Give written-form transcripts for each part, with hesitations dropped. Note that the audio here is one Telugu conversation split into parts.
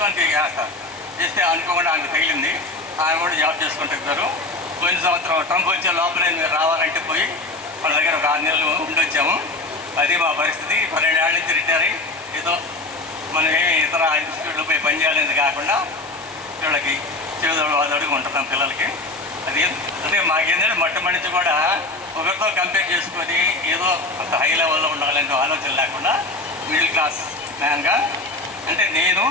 విశ్వానికి చేస్తారు. చేస్తే అనుకోకుండా ఆమెకు తగిలింది. ఆమె కూడా జాబ్ చేసుకుంటారు. పోయిన సంవత్సరం ట్రంప్ వచ్చే లోపలే మీరు రావాలంటే పోయి వాళ్ళ దగ్గర ఒక 6 నెలలు ఉండొచ్చాము. అది మా పరిస్థితి. 12 ఏళ్ళ నుంచి రిటైర్ అయ్యి ఏదో మనం ఇతర ఇన్స్టిట్యూట్లో పోయి పనిచేయాలని కాకుండా వీళ్ళకి చేదోడు వాదోడుగా ఉంటున్నాం పిల్లలకి. అది అంటే మాకేంటంటే మొట్టమొదటి కూడా ఒకరితో కంపేర్ చేసుకొని ఏదో అంత హై లెవెల్లో ఉండాలనే ఆలోచన లేకుండా మిడిల్ క్లాస్ మ్యాన్గా, అంటే నేను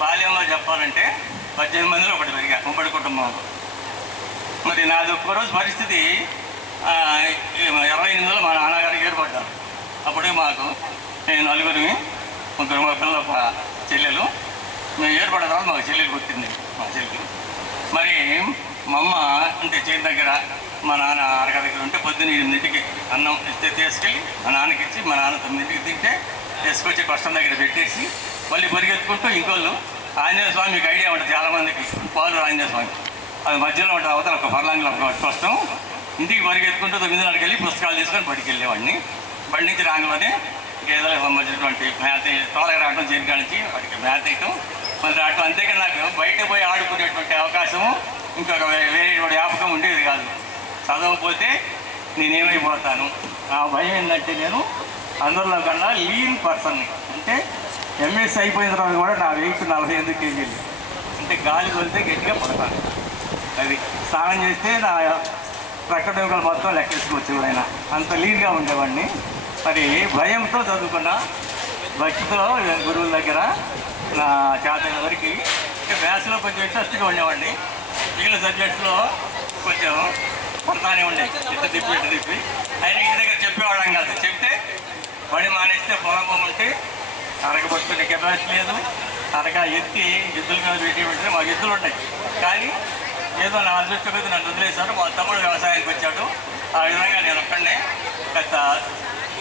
బాల్యంలో చెప్పాలంటే 18 మందిలో ఒకటి పెరిగా ఉమ్మడి కుటుంబంలో. మరి నాది ఒక్కరోజు పరిస్థితి 28లో మా నాన్నగారికి ఏర్పడ్డారు. అప్పుడే మాకు నేను 4 ముగ్గురు మా పిల్లలు ఒక చెల్లెలు. మేము ఏర్పడిన తర్వాత మాకు చెల్లెలు పుట్టింది. మా చెల్లెలు మరి మా అమ్మ అంటే చేతి దగ్గర మా నాన్న అరగ దగ్గర ఉంటే పొద్దున్న 8కి అన్నం ఇస్తే తీసుకెళ్ళి మా నాన్నకి ఇచ్చి మా నాన్న 9కి తింటే తీసుకొచ్చి కష్టం దగ్గర పెట్టేసి మళ్ళీ పరిగెత్తుకుంటూ ఇంకోళ్ళు ఆంజనేయ స్వామి మీకు ఐడియా ఉంటుంది చాలామందికి, పాలు ఆంజనేయ స్వామి అది మధ్యలో ఉంటుంది. అవతల ఒక ఫర్లాంగ్లో ఒక కష్టం. ఇంటికి పరిగెత్తుకుంటూ 9:30కి వెళ్ళి పుస్తకాలు తీసుకొని బడికి వెళ్ళేవాడిని. బడి నుంచి రాగానే గేదెలకు సంబంధించినటువంటి మ్యాథ్ తోలకి రావడం, చేరికా నుంచి వాటికి మ్యాథ్ వేయటం మళ్ళీ రావటం. అంతేకాని నాకు బయట పోయి ఆడుకునేటువంటి అవకాశము ఇంకొక వేరే వ్యాపకం ఉండేది కాదు. చదవకపోతే నేనేమైపోతాను ఆ భయం ఏంటంటే నేను అందరిలో కన్నా లీన్ పర్సన్ని. అంటే ఎంఎస్ అయిపోయిన తర్వాత కూడా నా వెయిట్ 48 kgs. అంటే గాలి తోలితే గట్టిగా పడతాను. అది స్నానం చేస్తే నా ప్రకటనలు మొత్తం లెక్కేసుకోవచ్చు ఎవరైనా, అంత లీన్గా ఉండేవాడిని. మరి భయంతో చదువుకున్న, భక్తితో గురువుల దగ్గర నా చేతైన వరకు మ్యాథ్స్లో కొంచెం ఇంట్రెస్ట్గా ఉండేవాడిని. మిగిలిన సబ్జెక్ట్స్లో కొంచెం పడతానే ఉండేది. ఇటు తిప్పి ఆయన ఇంటి దగ్గర చెప్పేవాళ్ళం కాదు. చెప్తే బడి మానేస్తే పొలం ఉంటే అరగబట్టుకునే కెపాసిటీ లేదు. అరగ ఎత్తి ఎద్దుల మీద పెట్టి మాకు ఎద్దులు ఉంటాయి. కానీ ఏదో నా అదృష్టం మీద నన్ను వదిలేశారు. మా తమ్ముడు వ్యవసాయానికి వచ్చాడు. ఆ విధంగా నేను ఒక్కడనే గత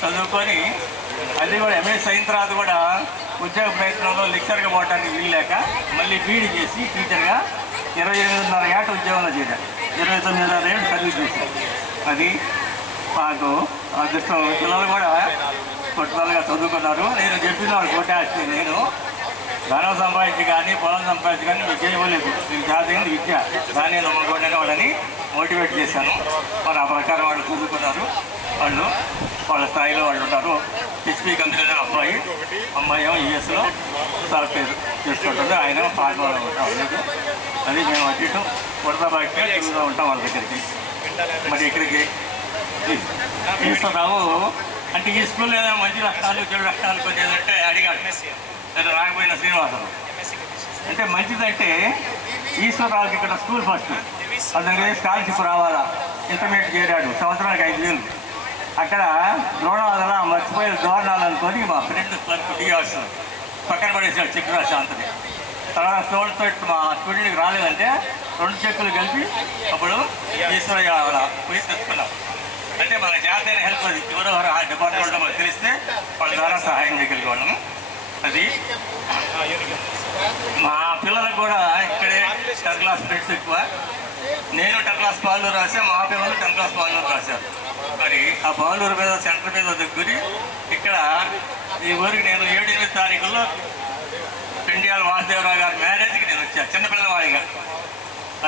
చదువుకొని అది కూడా ఎంఎస్ అయిన తర్వాత కూడా ఉద్యోగ ప్రయత్నంలో లెక్చర్గా పోవడానికి వీల్లేక మళ్ళీ బీఈడీ చేసి టీచర్గా 28.5 ఏట ఉద్యోగంలో చేశాను. 29.5 ఏళ్ళు సర్వీస్ చేశాను. అది మాకు అదృష్టం. పిల్లలు కూడా కొట్టుదలగా చదువుకున్నారు. నేను చెప్పిన వాళ్ళు కొట్టేస్తే నేను ధనం సంపాదించి కానీ పొలం సంపాదించి కానీ మీకు చేయలేదు. మీకు చేతైంది విద్య, దాన్ని నమ్ముకోండి వాళ్ళని మోటివేట్ చేశాను. మరి ఆ ప్రకారం వాళ్ళు చదువుకున్నారు. వాళ్ళు వాళ్ళ స్థాయిలో వాళ్ళు ఉంటారు. హెచ్పి కంపెనీలో అమ్మాయి యుఎస్లో సాఫ్ట్వేర్ చేసుకుంటుంది. ఆయన పాల్గొనడం లేదు. అది మేము అటు ఇటు వరదాబాగ్గా తిరుగుతూ ఉంటాం వాళ్ళ దగ్గరికి. మరి ఇక్కడికి ఈశ్వరరావు అంటే ఈ స్కూల్లో ఏదైనా మంచి లక్షణాలు చెడు లక్షణాలు కొంచెం ఏదంటే అడిగాడు. లేదా రాకపోయిన శ్రీనివాసరావు అంటే మంచిదంటే ఈశ్వరరావుకి ఇక్కడ స్కూల్ ఫస్ట్ 18 స్కాలర్షిప్ రావాలా. ఇంటర్మీడియట్ చేరాడు. సంవత్సరానికి 5,000. అక్కడ ద్రోణాల మర్చిపోయే దోరణాలు అనుకొని మా ఫ్రెండ్ క్లర్క్ టీఆర్స్ పక్కన పడేసాడు చెక్ రాసి అంతది. తర్వాత స్టూడెంట్తో మా స్టూడెంట్కి రాలేదంటే 2 చెక్కులు కలిపి అప్పుడు ఈశ్వరయ్య పోయి తెచ్చుకున్నాం. అంటే మన జాతీయ హెల్ప్ అది ఎవరెవరు ఆ డిపార్ట్మెంట్లో మనకు తెలిస్తే వాళ్ళ ద్వారా సహాయం చేయగలిగేవాళ్ళము. అది మా పిల్లలకు కూడా ఇక్కడే 10th క్లాస్ ఫ్రెండ్స్ ఎక్కువ. నేను 10th క్లాస్ పాలూరు రాసా, మా పిల్లలు 10th క్లాస్ పాలూరు రాశారు. మరి ఆ పాలూరు మీద సెంటర్ మీద దగ్గర ఇక్కడ ఈ ఊరికి నేను 7-8 తారీఖుల్లో పెండియాల వాసుదేవరావు గారి మ్యారేజ్కి నేను వచ్చాను చిన్నపిల్లవాడిగా.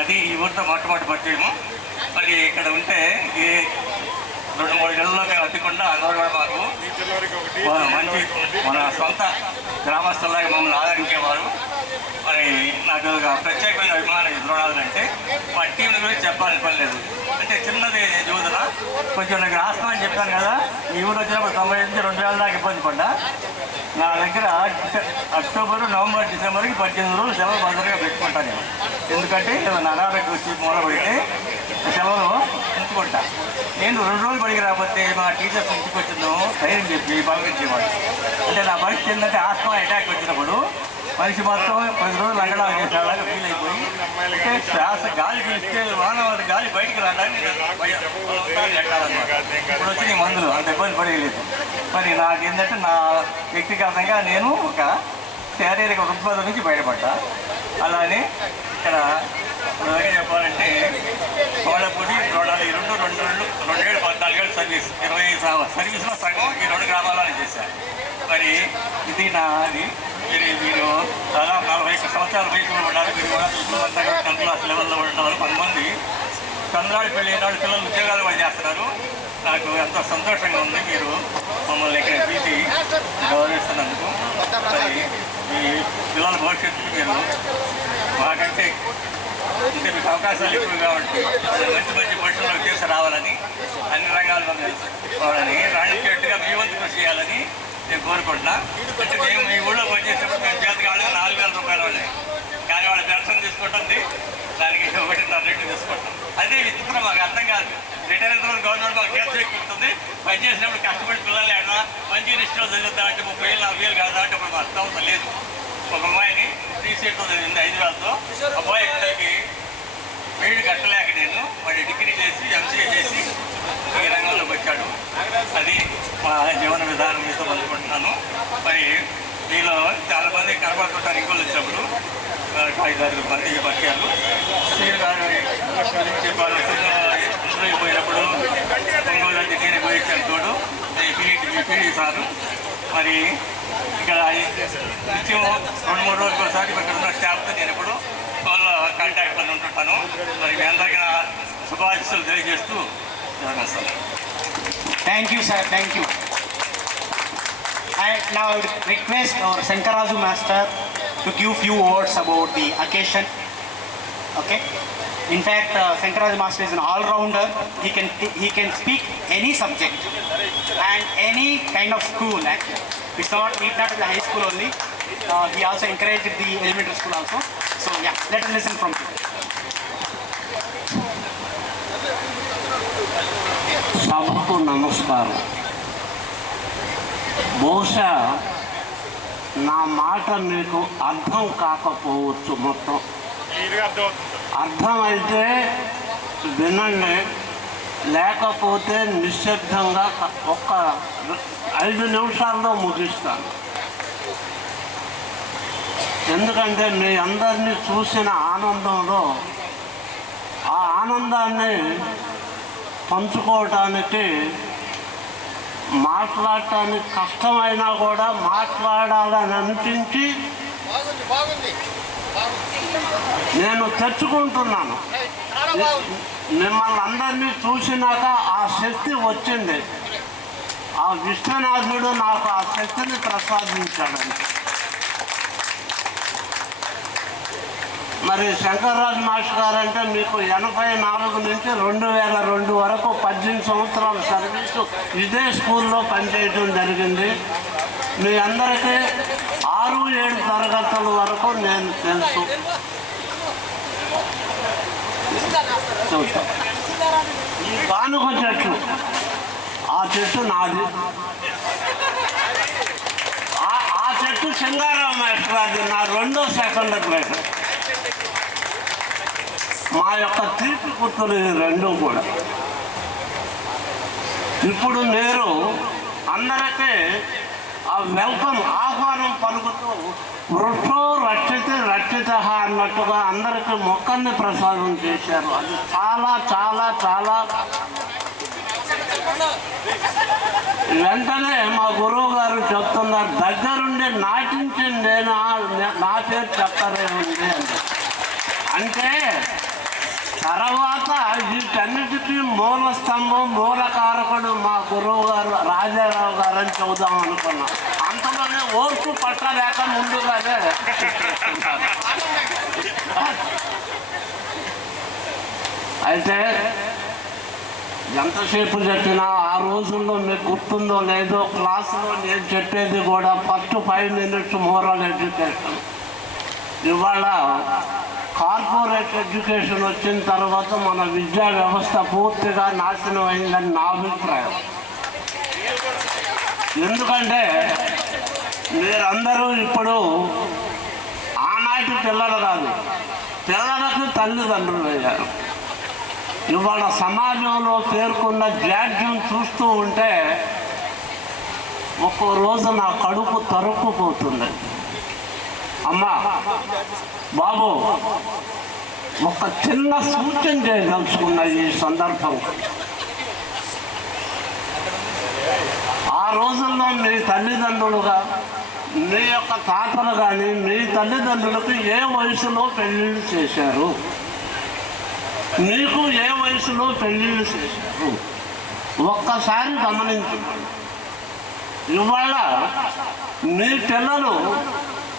అది ఈ ఊరితో మొట్టమొదటి పరిచయము. మరి ఇక్కడ ఉంటే ఈ 2-3 నెలల్లో మేము అద్దకుండా అందరూ కూడా మాకు మంచి మన సొంత గ్రామస్తులాగా మమ్మల్ని ఆదరించేవారు. మరి నాకు ఒక ప్రత్యేకమైన అభిమానం ఈ ద్రోణాలంటే మా టీంల గురించి చెప్పాలని పని లేదు. అంటే చిన్నది యువతన కొంచెం నాకు ఆస్మా అని చెప్పాను కదా. ఈ ఊరు వచ్చినప్పుడు 90 నుంచి 2,000 దాకా ఇబ్బంది పడ్డా. నా దగ్గర అక్టోబరు, నవంబర్, డిసెంబర్కి 18 రోజులు సెలవు భద్రంగా పెట్టుకుంటాను నేను. ఎందుకంటే నా అనారోగ్యం వచ్చి మూలపడితే సెలవులు ఉంచుకుంటా. నేను 2 రోజులు బడికి రాకపోతే మా టీచర్స్ ఇంటికి వచ్చిందో ధైర్యం చెప్పి పంపించేవాడు. అంటే నా పరిస్థితి ఏంటంటే ఆస్మా అటాక్ వచ్చినప్పుడు మనిషి మొత్తం 10 రోజులు లంగడాలు చేసేలాగా ఫీల్ అయిపోయి అంటే శ్వాస గాలి పీలిస్తే వానవారి గాలి బయటికి రావడానికి ఎక్కాలన్నమాట. ఇప్పుడు వచ్చి నీ మందులు అంత ఇబ్బంది పడేయలేదు. మరి నాకేంటంటే నా వ్యక్తిగతంగా నేను ఒక శారీరక రుగ్మత నుంచి బయటపడ్డా. అలానే ఇక్కడ చెప్పాలంటే కోడపూడి ద్రోణాలు ఈ 2 సర్వీస్ 25 సర్వీస్లో సగం ఈ 2 గ్రామాలను చేశారు. మరి ఇది నాది. మీరు దాదాపు 41 సంవత్సరాలు సంవత్సరాల వయసులో ఉన్నారు. మీరు కూడా చూసుకున్నంతా 10th క్లాస్ లెవెల్లో ఉండేవారు. కొంతమంది చంద్రాడి పెళ్ళి అయిన పిల్లలు ఉద్యోగాలు కూడా చేస్తున్నారు. నాకు ఎంతో సంతోషంగా ఉంది మీరు మమ్మల్ని ఇక్కడ పిలిచి గౌరవిస్తున్నందుకు. మరి మీ పిల్లల భవిష్యత్తుకు మీరు మాకంటే ఇంకా మీకు అవకాశాలు ఎక్కువ కాబట్టి మంచి మంచి పొజిషన్లో చేసి రావాలని, అన్ని రంగాల్లో పోవాలని, రాణించేట్టుగా మీ వంతు కృషి చేయాలని నేను కోరుకుంటున్నా. అంటే మేము మీ ఊళ్ళో పనిచేసేప్పుడు మేము చేతి కాళ్ళగా 4,000 రూపాయలు ఉన్నాయి. కానీ వాళ్ళ పెన్షన్ తీసుకుంటుంది దానికి 1.5 రెట్లు తీసుకుంటాం. అదే విచిత్రం, మాకు అర్థం కాదు. రిటైర్ అయిన తర్వాత గవర్నమెంట్ మాకు కేసు ఎక్కుతుంది. పని చేసినప్పుడు కష్టపడి పిల్లలు ఏమన్నా మంచి రిస్టులో చదువుతామంటే 30,000 40,000 కాదా అంటే ఇప్పుడు మా అర్థం లేదు. ఒక అమ్మాయిని 3 సీట్తో చదివింది 5,000తో. అబ్బాయి ఇద్దరికి వీడు కట్టలేక నేను వాడి డిగ్రీ చేసి ఎంసీఏ చేసి ఈ రంగంలోకి వచ్చాడు. అది మా జీవన విధానం మీతో పంచుకుంటున్నాను. మరి దీనిలో చాలామంది కనపడుతుంటారు ఇంకోళ్ళు వచ్చినప్పుడు 5-6 మంది పరిచయాలు. శ్రీను గారు చెప్పారు, ఇంటర్వ్యూకి పోయినప్పుడు ఒంగోలు నుంచి నేను పోయించాను తోడు పీడీ సారు. మరి ఇక్కడ నిత్యం 2-3 రోజులకు ఒకసారి ఇక్కడ ఉన్న స్టాఫ్తో నేను ఎప్పుడు ఫోన్లో కాంటాక్ట్లో ఉంటుంటాను. మరి మీ అందరికీ నా శుభాశీస్సులు తెలియజేస్తూ జరగస్తాను. Thank you, sir. Thank you. And now I would request our Sankaraju master to give few words about the occasion. Okay. In fact, Sankaraju master is an all-rounder. He can speak any subject and any kind of school. Actually, it's not need not the high school only. He also encouraged the elementary school also. So yeah, let us listen from him. సభకు నమస్కారం. బహుశా నా మాట మీకు అర్థం కాకపోవచ్చు, మొత్తం అర్థమైతే వినండి, లేకపోతే నిశ్శబ్దంగా ఒక 5 నిమిషాల్లో ముగిస్తాను. ఎందుకంటే మీ అందరినీ చూసిన ఆనందంలో ఆ ఆనందాన్ని పంచుకోవటానికి మాట్లాడటానికి కష్టమైనా కూడా మాట్లాడాలని అనిపించి నేను తెచ్చుకుంటున్నాను. మిమ్మల్ని అందరినీ చూసినాక ఆ శక్తి వచ్చింది. ఆ విశ్వనాథుడు నాకు ఆ శక్తిని ప్రసాదించాడండి. మరి శంకర్రాజు మాస్టర్ గారు అంటే మీకు 84 నుంచి 2002 వరకు 18 సంవత్సరాల సర్వీసు ఇదే స్కూల్లో పనిచేయడం జరిగింది. మీ అందరికీ 6-7 తరగతుల వరకు నేను తెలుసు. ఈ కానుక చెట్లు, ఆ చెట్టు నాది. ఆ చెట్టు సింగారావు మాస్టర్ అది నా 2వ సెకండ్ ప్లేస్. మా యొక్క తీపి గుర్తులు 2 కూడా. ఇప్పుడు మీరు అందరికీ ఆ వెల్కమ్ ఆహ్వానం పలుకుతూ వృక్షో రక్షిత రక్షిత అన్నట్టుగా అందరికీ మొక్కల్ని ప్రసాదం చేశారు. అది చాలా చాలా చాలా. వెంటనే మా గురువు గారు చెప్తున్నారు, దగ్గరుండి నాటించి నేను నా పేరు చెప్పరే ఉంది అంటే తర్వాత వీటన్నిటికీ మూల స్తంభం మూలకారకుడు మా గురువు గారు రాజారావు గారు అని చెబుదాం అనుకున్నాం. అంతలోనే ఓర్పు పట్టలేక ముందుగానే అయితే ఎంతసేపు చెప్పినా ఆ రోజుల్లో మీకు గుర్తుందో లేదో క్లాసులో నేను చెప్పేది కూడా ఫస్ట్ 5 minutes మోరల్ ఎడ్యుకేషన్. ఇవాళ కార్పొరేట్ ఎడ్యుకేషన్ వచ్చిన తర్వాత మన విద్యా వ్యవస్థ పూర్తిగా నాశనం అయిందని నా అభిప్రాయం. ఎందుకంటే మీరందరూ ఇప్పుడు ఆనాటి పిల్లలు కాదు, పిల్లలకు తల్లిదండ్రులు అయ్యారు. ఇవాళ సమాజంలో పేర్కొన్న జాడ్యం చూస్తూ ఉంటే ఒక్కో రోజు నా కడుపు తరుక్కుపోతుంది. అమ్మా బాబు, ఒక చిన్న సూచన చేయదలుచుకున్న ఈ సందర్భం. ఆ రోజుల్లో మీ తల్లిదండ్రులుగా మీ యొక్క తాతలు కానీ మీ తల్లిదండ్రులకు ఏ వయసులో పెళ్ళిళ్ళు చేశారు? మీకు ఏ వయసులో పెళ్ళిళ్ళు చేశారు? ఒక్కసారి గమనించండి. ఇవాళ మీ పిల్లలు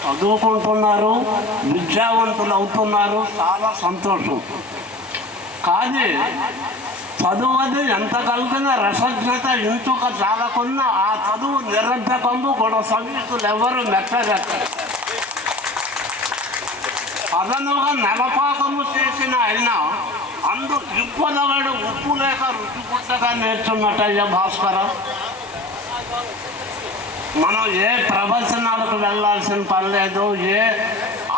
చదువుకుంటున్నారు, విద్యావంతులు అవుతున్నారు, చాలా సంతోషం. కానీ చదువు అది ఎంత కలిగిన రసజ్ఞత ఇంచుక చాలకున్న ఆ చదువు నిరర్ధకంబు కూడా సమీకులు ఎవరు మెచ్చగెత్తారు. అదనుగా నెలపాకము చేసిన అయినా అందు ఇప్పదవాడు ఉప్పు లేక రుచి పుట్టగా నేర్చున్నట్టయ్యా భాస్కర. మనం ఏ ప్రవచనాలకు వెళ్ళాల్సిన పని లేదు, ఏ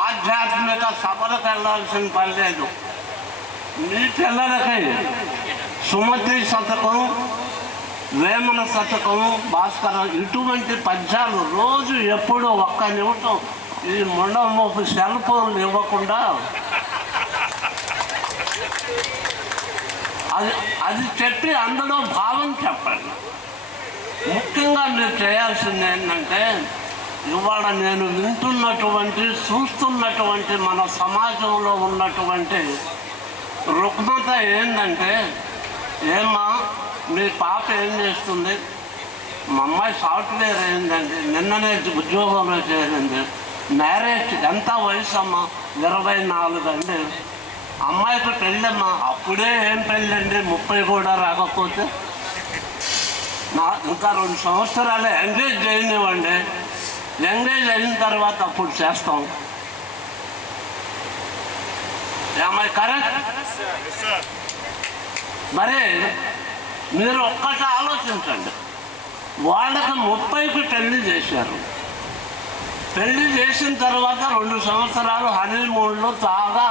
ఆధ్యాత్మిక సభలకు వెళ్ళాల్సిన పని లేదు. మీ పిల్లలకి సుమతి శతకం, వేమన శతకం, భాస్కరం ఇటువంటి పద్యాలు రోజు ఎప్పుడూ ఒక్క నిమిషం ఈ మొండమోపు సెల్ ఫోన్లు ఇవ్వకుండా అది చెప్పి అందులో భావం చెప్పండి. ముఖ్యంగా మీరు చేయాల్సింది ఏంటంటే, ఇవాళ నేను వింటున్నటువంటి చూస్తున్నటువంటి మన సమాజంలో ఉన్నటువంటి రుగ్మత ఏంటంటే, ఏమ్మా మీ పాప ఏం చేస్తుంది? మా అమ్మాయి సాఫ్ట్వేర్ అయిందండి, నిన్ననే ఉద్యోగంలో చేరింది. మ్యారేజ్ ఎంత వయసు అమ్మా? 24 అండి. అమ్మాయికి పెళ్ళమ్మా. అప్పుడే ఏం పెళ్ళండి, 30 కూడా రాకపోతే ఇంకా 2 సంవత్సరాలే ఎంగేజ్ చేయనివ్వండి. ఎంగేజ్ అయిన తర్వాత అప్పుడు చేస్తాం. అమ్మాయి కరెక్ట్? మరి మీరు ఒక్కటి ఆలోచించండి. వాళ్ళకి 30కి పెళ్లి చేశారు. పెళ్లి చేసిన తర్వాత 2 సంవత్సరాలు హనీమూన్లో బాగా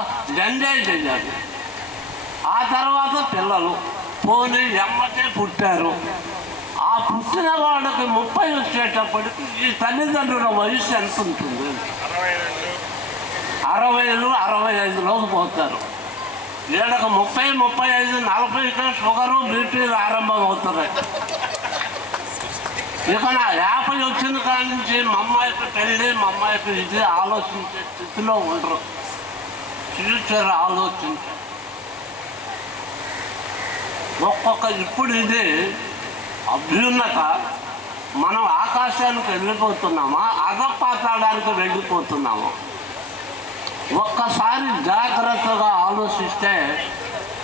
ఎంజాయ్ చేయాలి. ఆ తర్వాత పిల్లలు పోనీ ఎమ్మటే పుట్టారు. ఆ పుట్టిన వాళ్ళకి 30 వచ్చేటప్పటికి ఈ తల్లిదండ్రుల వయసు ఎంత ఉంటుంది? 60 65లోకి పోతారు. వీళ్ళకి 30 35 40కే షుగరు బీపీలు ఆరంభం అవుతున్నాయి. ఇక నా 50 వచ్చిన కాడి నుంచి మా అమ్మాయికి పెళ్ళి, మా అమ్మాయికి ఇది ఆలోచించే స్థితిలో ఉండరు. ఫ్యూచర్ ఆలోచించే ఇప్పుడు ఇది అభ్యున్నత. మనం ఆకాశానికి వెళ్ళిపోతున్నామా, అధపాతాళానికి వెళ్ళిపోతున్నామా? ఒక్కసారి జాగ్రత్తగా ఆలోచిస్తే,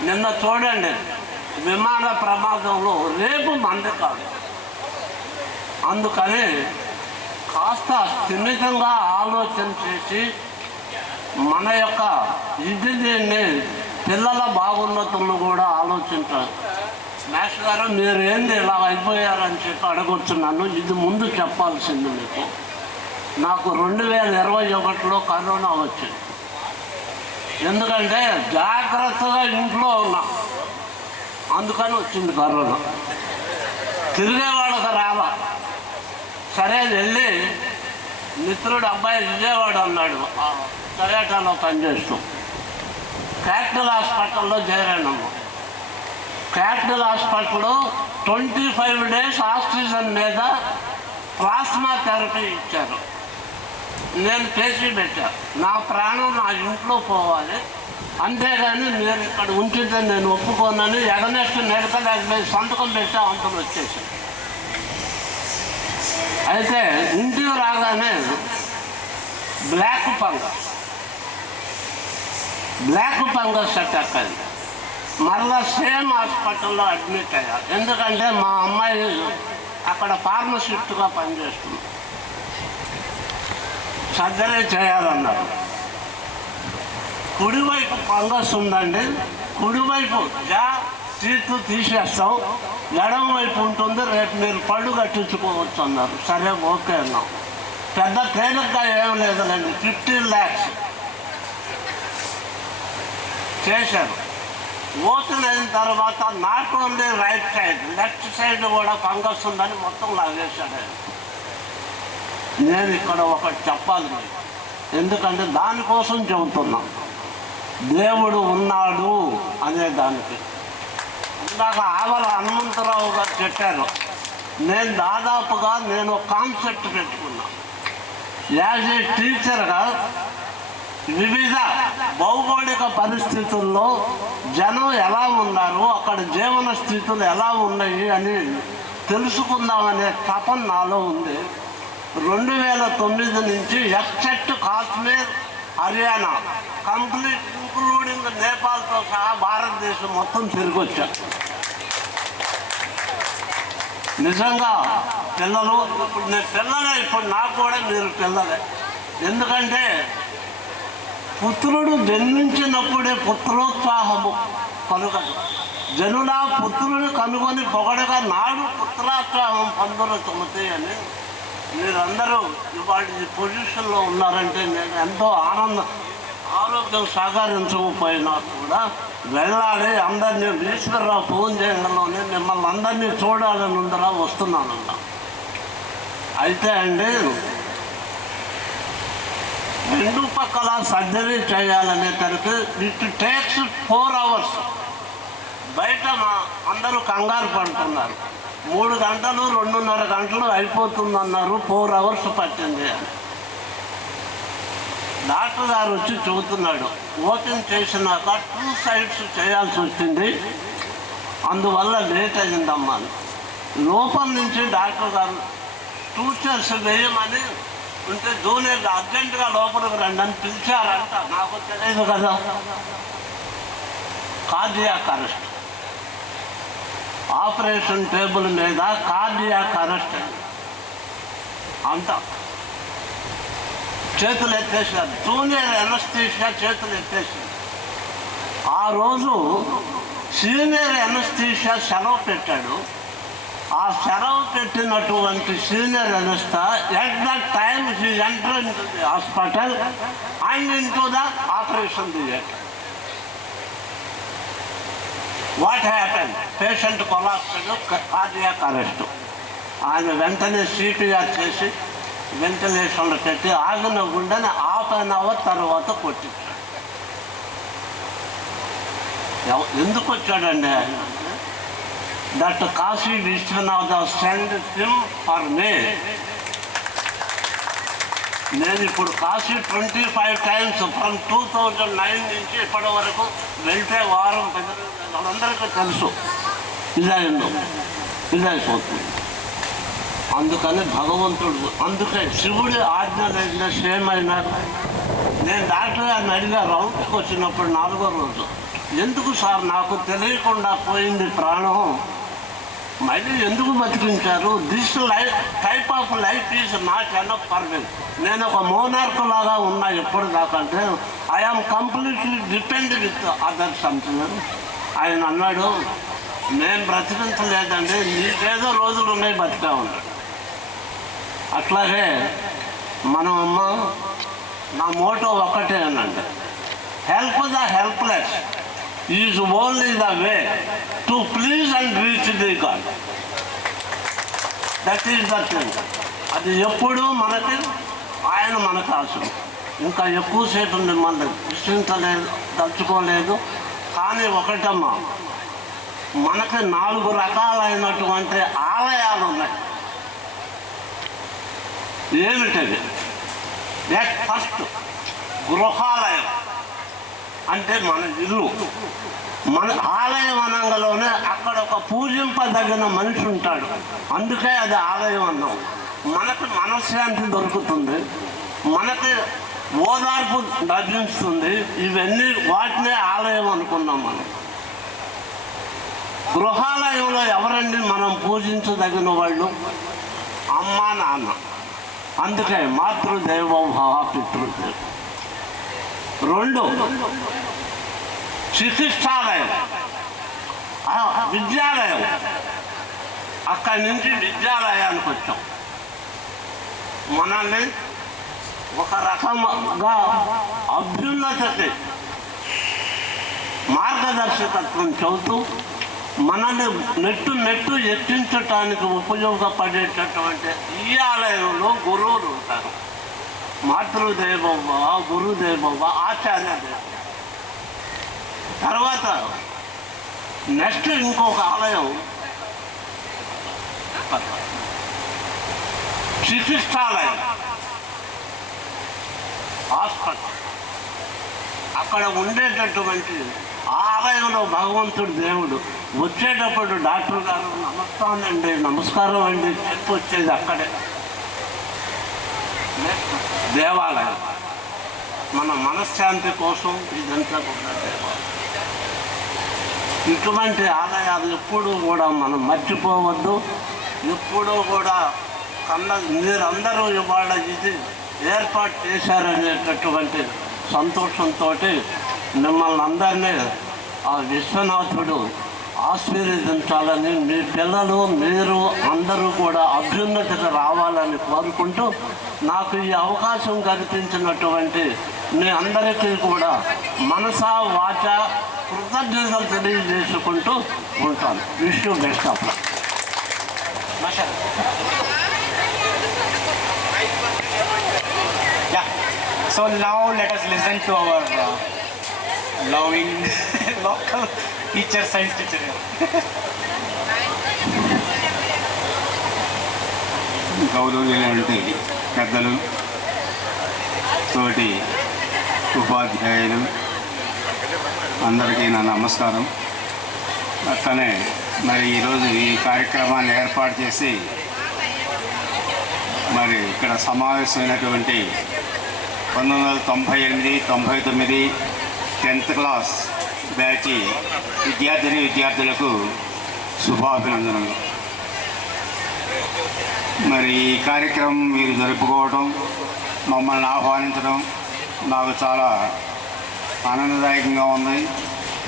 నిన్న చూడండి విమాన ప్రమాదంలో రేపు మంది కాదు. అందుకని కాస్త స్థిమితంగా ఆలోచన చేసి మన యొక్క దీన్ని పిల్లల బాగున్నతులను కూడా ఆలోచించాలి. మాస్టర్ గారు మీరు ఏంది ఇలా అయిపోయారని చెప్పి అడగొచ్చున్నాను. ఇది ముందు చెప్పాల్సింది మీకు. నాకు 2021లో కరోనా వచ్చింది. ఎందుకంటే జాగ్రత్తగా ఇంట్లో ఉన్నా, అందుకని వచ్చింది కరోనా. తిరిగేవాళ్ళకి రావా. సరే వెళ్ళి మిత్రుడు అబ్బాయి విజయవాడ అన్నాడు, టొయోటాలో పనిచేస్తూ. క్యాపిటల్ హాస్పిటల్లో చేరాను. క్యాపిటల్ హాస్పిటల్లో 25 days ఆక్సిజన్ మీద ప్లాస్మా థెరపీ ఇచ్చారు. నేను పేషీ పెట్టాను. నా ప్రాణం నా ఇంట్లో పోవాలి, అంతేగాని మీరు ఇక్కడ ఉంచితే నేను ఒప్పుకోనని ఎగనెస్ట్ నెడకలేకపోయి సంతకం పెట్టా. అంతలో వచ్చేసాను. అయితే ఇంటికి రాగానే బ్లాక్ ఫంగస్ అటాక్ అయింది. మరలా సేమ్ హాస్పిటల్లో అడ్మిట్ అయ్యా. ఎందుకంటే మా అమ్మాయి అక్కడ ఫార్మసిస్ట్గా పనిచేస్తుంది. సర్జరీ చేయాలన్నారు. కుడివైపు ఫంగస్ ఉందండి, కుడివైపు తీర్పు తీసేస్తాం, ఎడమ వైపు ఉంటుంది, రేపు మీరు పళ్ళు కట్టించుకోవచ్చు అన్నారు. సరే ఓకే అన్నాం. పెద్ద తేలిగ్గా ఏం లేదులేండి, 15 lakhs చేశారు. ఓపెన్ అయిన తర్వాత not only right side, left side కూడా ఫంగస్ ఉందని మొత్తం లాగేశాడు. నేను ఇక్కడ ఒకటి చెప్పాలి, ఎందుకంటే దానికోసం చెబుతున్నాం. దేవుడు ఉన్నాడు అనే దానికి ఇందాక ఆవల హనుమంతరావు గారు చెప్పారు. నేను దాదాపుగా కాన్సెప్ట్ పెట్టుకున్నా. యాజ్ ఏ టీచర్గా వివిధ భౌగోళిక పరిస్థితుల్లో జనం ఎలా ఉన్నారు, అక్కడ జీవన స్థితులు ఎలా ఉన్నాయి అని తెలుసుకుందామనే తపన నాలో ఉంది. 2009 నుంచి except Kashmir, Haryana complete including నేపాల్తో సహా భారతదేశం మొత్తం తిరిగి వచ్చాను. నిజంగా పిల్లలు ఇప్పుడు నేను పిల్లలే, ఇప్పుడు నాకు కూడా మీరు పిల్లలే. ఎందుకంటే పుత్రుడు జన్మించినప్పుడే పుత్రోత్సాహము కలుగదు. జనులా పుత్రుని కనుగొని పొగడగా నాడు పుత్రోత్సాహం పొందరు తుమతి అని మీరందరూ ఇవాళ ఈ పొజిషన్లో ఉన్నారంటే నేను ఎంతో ఆరోగ్యం సహకరించకపోయినా కూడా వెళ్ళాలి. అందరినీ ఈశ్వరరావు ఫోన్ చేయడంలోనే మిమ్మల్ని అందరినీ చూడాలని ఉందరా వస్తున్నానన్నా. అయితే అండి 2 పక్కల సర్జరీ చేయాలనేసరికి ఇట్ టేక్స్ 4 hours. బయట అందరూ కంగారు పడుతున్నారు. 3 గంటలు 2.5 గంటలు అయిపోతుందన్నారు. 4 hours పట్టింది అని డాక్టర్ గారు వచ్చి చెబుతున్నాడు. ఓపెన్ చేసినాక 2 sides చేయాల్సి వచ్చింది, అందువల్ల లేట్ అయిందమ్మా. లోపల నుంచి డాక్టర్ గారు టూచర్స్ వేయమని ఉంటే జూనియర్ అర్జెంటుగా లోపలికి రండి అని పిలిచారంట. నాకు తెలియదు కదా. కార్డియాక్ అరెస్ట్, ఆపరేషన్ టేబుల్ మీద కార్డియాక్ అరెస్ట్ అంట. చేతులు ఎత్తేసారు. జూనియర్ ఎనస్థీషియా చేతులు ఎత్తేసారు. ఆ రోజు సీనియర్ ఎనస్థీషియా సెలవు పెట్టాడు. ఆ సెలవు పెట్టినటువంటి సీనియర్ ఎనస్థా at that time he enter into the hospital and into the operation theatre. What happen? Patient collapsed, cardiac arrest. ఆయన వెంటనే సిపిఆర్ చేసి వెంటిలేషన్లో పెట్టి ఆగిన గుండెని 1/2 hour తర్వాత కొట్టించాడు. ఎందుకు వచ్చాడండి ఆయన? That Kashi Vishwanath send him for me. నేను ఇప్పుడు కాశీ 25 times ఫ్రమ్ 2009 నుంచి ఇప్పటి వరకు వెళ్తే వారం వాళ్ళందరికీ తెలుసు ఇదైపోతుంది. అందుకని భగవంతుడు, అందుకే శివుడి ఆజ్ఞ లేకుండా సేమైనారు. నేను డాక్టర్ గారిని అడిగా రౌండ్కి వచ్చినప్పుడు 4వ రోజు, ఎందుకు సార్ నాకు తెలియకుండా పోయింది ప్రాణం, మళ్ళీ ఎందుకు బతికించారు? This type of life is not enough for me. నేను ఒక మోనార్క్ లాగా ఉన్నా ఎప్పుడు దాకంటే I am completely depend with others అంటున్నారు. ఆయన అన్నాడు, నేను బ్రతికించలేదండి, నీకేదో రోజులు ఉన్నాయి బతికా ఉన్నాడు. అట్లాగే మనం అమ్మ నా మోటో ఒక్కటే అనండి, help the helpless is only the way to please and reach the God. That is the thing. అది ఎప్పుడూ మనకి ఆయన మనకు అవసరం. ఇంకా ఎక్కువసేపు మిమ్మల్ని విశ్వించలేదు, తలుచుకోలేదు. కానీ ఒకటమ్మా, మనకి 4 రకాలైనటువంటి ఆలయాలు ఉన్నాయి. ఏమిటది? ఫస్ట్ గృహాలయం అంటే మన ఇల్లు. మన ఆలయం అనంగలోనే అక్కడ ఒక పూజింపదగిన మనిషి ఉంటాడు, అందుకే అది ఆలయం అన్నాం. మనకు మనశ్శాంతి దొరుకుతుంది, మనకి ఓదార్పు లభిస్తుంది. ఇవన్నీ వాటినే ఆలయం అనుకున్నాం మనం. గృహాలయంలో ఎవరండి మనం పూజించదగిన వాళ్ళు? అమ్మ నాన్న. అందుకే మాతృదేవో భవ పితృదేవ. 2 చికిత్సాలయం, విద్యాలయం. అక్కడి నుంచి విద్యాలయానికి వచ్చాం. మనల్ని ఒక రకంగా అభ్యున్నతకి మార్గదర్శకత్వం చెబుతూ మనల్ని నెట్టు ఎత్తించటానికి ఉపయోగపడేటటువంటి ఈ ఆలయంలో గురువులు ఉంటారు. మాతృదేవోభవ, గురుదేవోభవ, ఆచార్యదేవ. తర్వాత నెక్స్ట్ ఇంకొక ఆలయం చికిత్సాలయం. హాస్పిటల్. అక్కడ ఉండేటటువంటి ఆలయంలో భగవంతుడు దేవుడు వచ్చేటప్పుడు డాక్టర్ గారు నమస్కారం అండి చెప్పి వచ్చేది అక్కడే. దేవాలయం మన మనశ్శాంతి కోసం ఇదంతా కూడా దేవాలయం. ఇటువంటి ఆలయాలు ఎప్పుడూ కూడా మనం మర్చిపోవద్దు. ఎప్పుడూ కూడా మీరందరూ ఇవాళ ఇది ఏర్పాటు చేశారనేటటువంటి సంతోషంతో మిమ్మల్ని అందరినీ ఆ విశ్వనాథుడు ఆశీర్వదించాలని, మీ పిల్లలు మీరు అందరూ కూడా అభ్యున్నతికి రావాలని కోరుకుంటూ నాకు ఈ అవకాశం కల్పించినటువంటి మీ అందరికీ కూడా మనసా వాచ కృతజ్ఞతలు తెలియజేసుకుంటూ ఉంటాను. Wish you best of luck. Yeah. So now let us listen to our loving local teacher, science teacher. గౌరవనీయులైనటువంటి పెద్దలు, తోటి ఉపాధ్యాయులు అందరికీ నా నమస్కారం. అట్లనే మరి ఈరోజు ఈ కార్యక్రమాన్ని ఏర్పాటు చేసి మరి ఇక్కడ సమావేశమైనటువంటి 1998-99 10th క్లాస్ బ్యాచ్ విద్యార్థులకు శుభాభినందనలు. మరి ఈ కార్యక్రమం మీరు జరుపుకోవడం, మమ్మల్ని ఆహ్వానించడం నాకు చాలా ఆనందదాయకంగా ఉంది.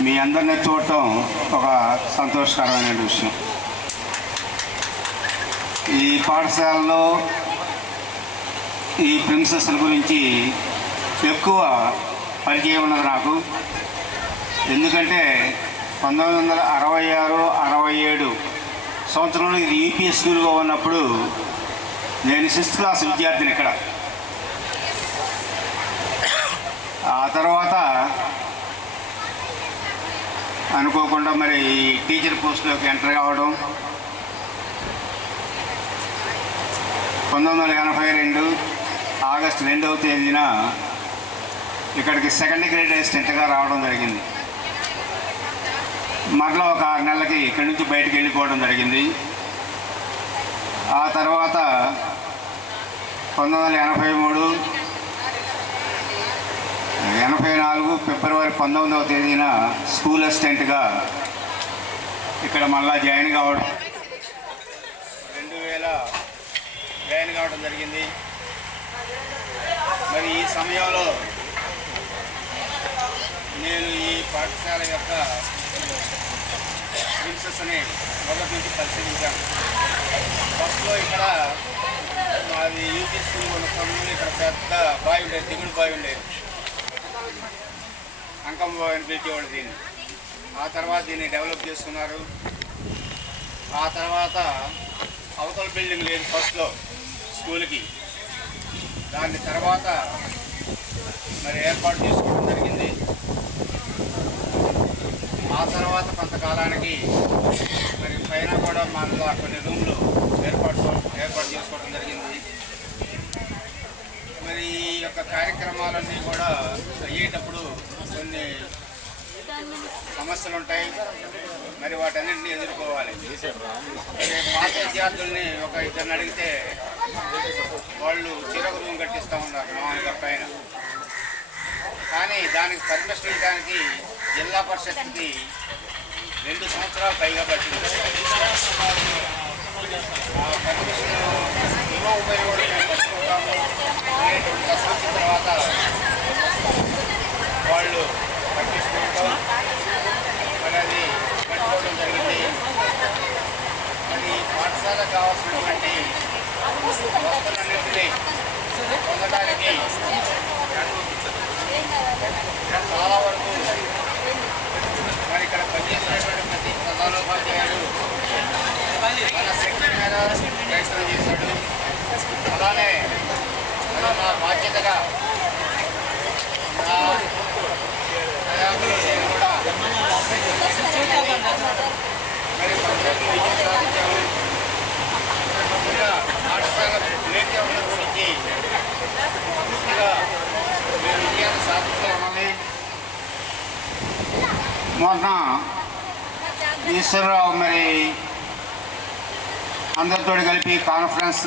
మీ అందరినీ చూడటం ఒక సంతోషకరమైన విషయం. ఈ పాఠశాలలో ఈ ప్రిన్సెస్ల గురించి ఎక్కువ పరిచయం ఉన్నది నాకు. ఎందుకంటే 1966-67 సంవత్సరంలో ఇది యూపీ స్కూల్గా ఉన్నప్పుడు నేను 6th క్లాస్ విద్యార్థిని ఇక్కడ. ఆ తర్వాత అనుకోకుండా మరి టీచర్ పోస్టులోకి ఎంటర్ కావడం, 1982 ఆగస్టు 2వ తేదీన ఇక్కడికి 2nd గ్రేడ్ అసిస్టెంట్గా రావడం జరిగింది. మరలా ఒక 6 నెలలకి ఇక్కడి నుంచి బయటకు వెళ్ళిపోవడం జరిగింది. ఆ తర్వాత 1983-84 ఫిబ్రవరి 19వ తేదీన స్కూల్ అసిస్టెంట్గా ఇక్కడ మళ్ళా జాయిన్ కావడం, 2000 జాయిన్ కావడం జరిగింది. మరి ఈ సమయంలో నేను ఈ పాఠశాల యొక్క ప్రిన్సెస్ని మొదటి నుంచి పరిశీలించాను. ఫస్ట్లో ఇక్కడ మాది యూపీ స్కూల్ ఉన్న సమయంలో ఇక్కడ పెద్ద బావి ఉండేది, దిగుడు బావి ఉండేది, అంకమ్మ బావి అని పిలిచేవాడు దీన్ని. ఆ తర్వాత దీన్ని డెవలప్ చేసుకున్నారు. ఆ తర్వాత అవతల బిల్డింగ్ లేదు ఫస్ట్లో స్కూల్కి, దాని తర్వాత మరి ఏర్పాటు చేసుకోవడం జరిగింది. ఆ తర్వాత కొంతకాలానికి మరి పైన కూడా మనలో కొన్ని రూమ్లు ఏర్పాటు చేసుకోవడం జరిగింది. మరి ఈ యొక్క కార్యక్రమాలన్నీ కూడా అయ్యేటప్పుడు కొన్ని సమస్యలు ఉంటాయి. మరి వాటన్నింటినీ ఎదుర్కోవాలి. మరి పాత విద్యార్థుల్ని ఒక 2 అడిగితే వాళ్ళు చిరొక రూమ్ కట్టిస్తూ ఉన్నారు మామూలుగా పైన. కానీ దానికి పర్మిషన్ ఇవ్వడానికి జిల్లా పరిషత్కి 2 సంవత్సరాలు పైగా పట్టింది. ఆ పర్మిషన్ ఉపయోగపడి మేము పట్టుకుంటాము అనేటువంటి వచ్చిన తర్వాత వాళ్ళు పట్టించుకుంటాం. మరి అది కట్టుకోవడం జరిగింది. మరి పాఠశాలకు కావాల్సినటువంటి వస్తువులన్నింటినీ పొందడానికి చాలా వరకు మరి ఇక్కడ పనిచేసినటువంటి ప్రతి ప్రధానోపాధ్యాయుడు మన శక్తి మీద ప్రయత్నం చేశాడు. అలానే మరి నా బాధ్యతగా నా ప్రయాణంలో నేను కూడా మరి పంచాయతీ విజయం సాధించాము. ముందుగా పాఠశాల లేఖ గురించి పూర్తిగా మొన్న ఈశ్వరరావు మరి అందరితో కలిపి కాన్ఫరెన్స్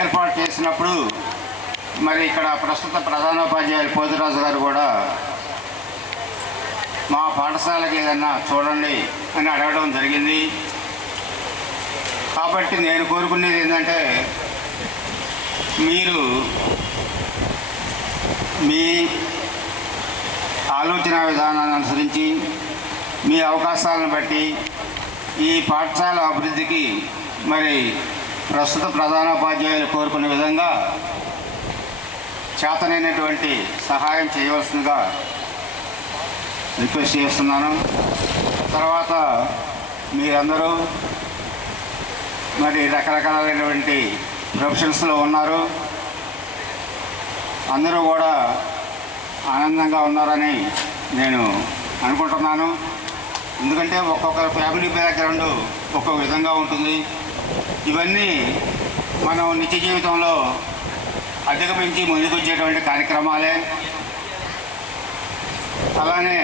ఏర్పాటు చేసినప్పుడు మరి ఇక్కడ ప్రస్తుత ప్రధానోపాధ్యాయులు పోతురాజు గారు కూడా మా పాఠశాలకి ఏదన్నా చూడండి అని అడగడం జరిగింది. కాబట్టి నేను కోరుకునేది ఏంటంటే మీరు మీ ఆలోచన విధానాన్ని అనుసరించి మీ అవకాశాలను బట్టి ఈ పాఠశాల అభివృద్ధికి మరి ప్రస్తుత ప్రధానోపాధ్యాయులు కోరుకునే విధంగా చేతనైనటువంటి సహాయం చేయవలసిందిగా రిక్వెస్ట్ చేస్తున్నాను. తర్వాత మీరందరూ మరి రకరకాలైనటువంటి ప్రొఫెషన్స్లో ఉన్నారు, అందరూ కూడా ఆనందంగా ఉన్నారని నేను అనుకుంటున్నాను. ఎందుకంటే ఒక్కొక్క ఫ్యామిలీ బ్యాక్గ్రౌండ్ ఒక్కొక్క విధంగా ఉంటుంది. ఇవన్నీ మనం నిత్య జీవితంలో అధిగమించి ముందుకు వచ్చేటువంటి కార్యక్రమాలే. అలానే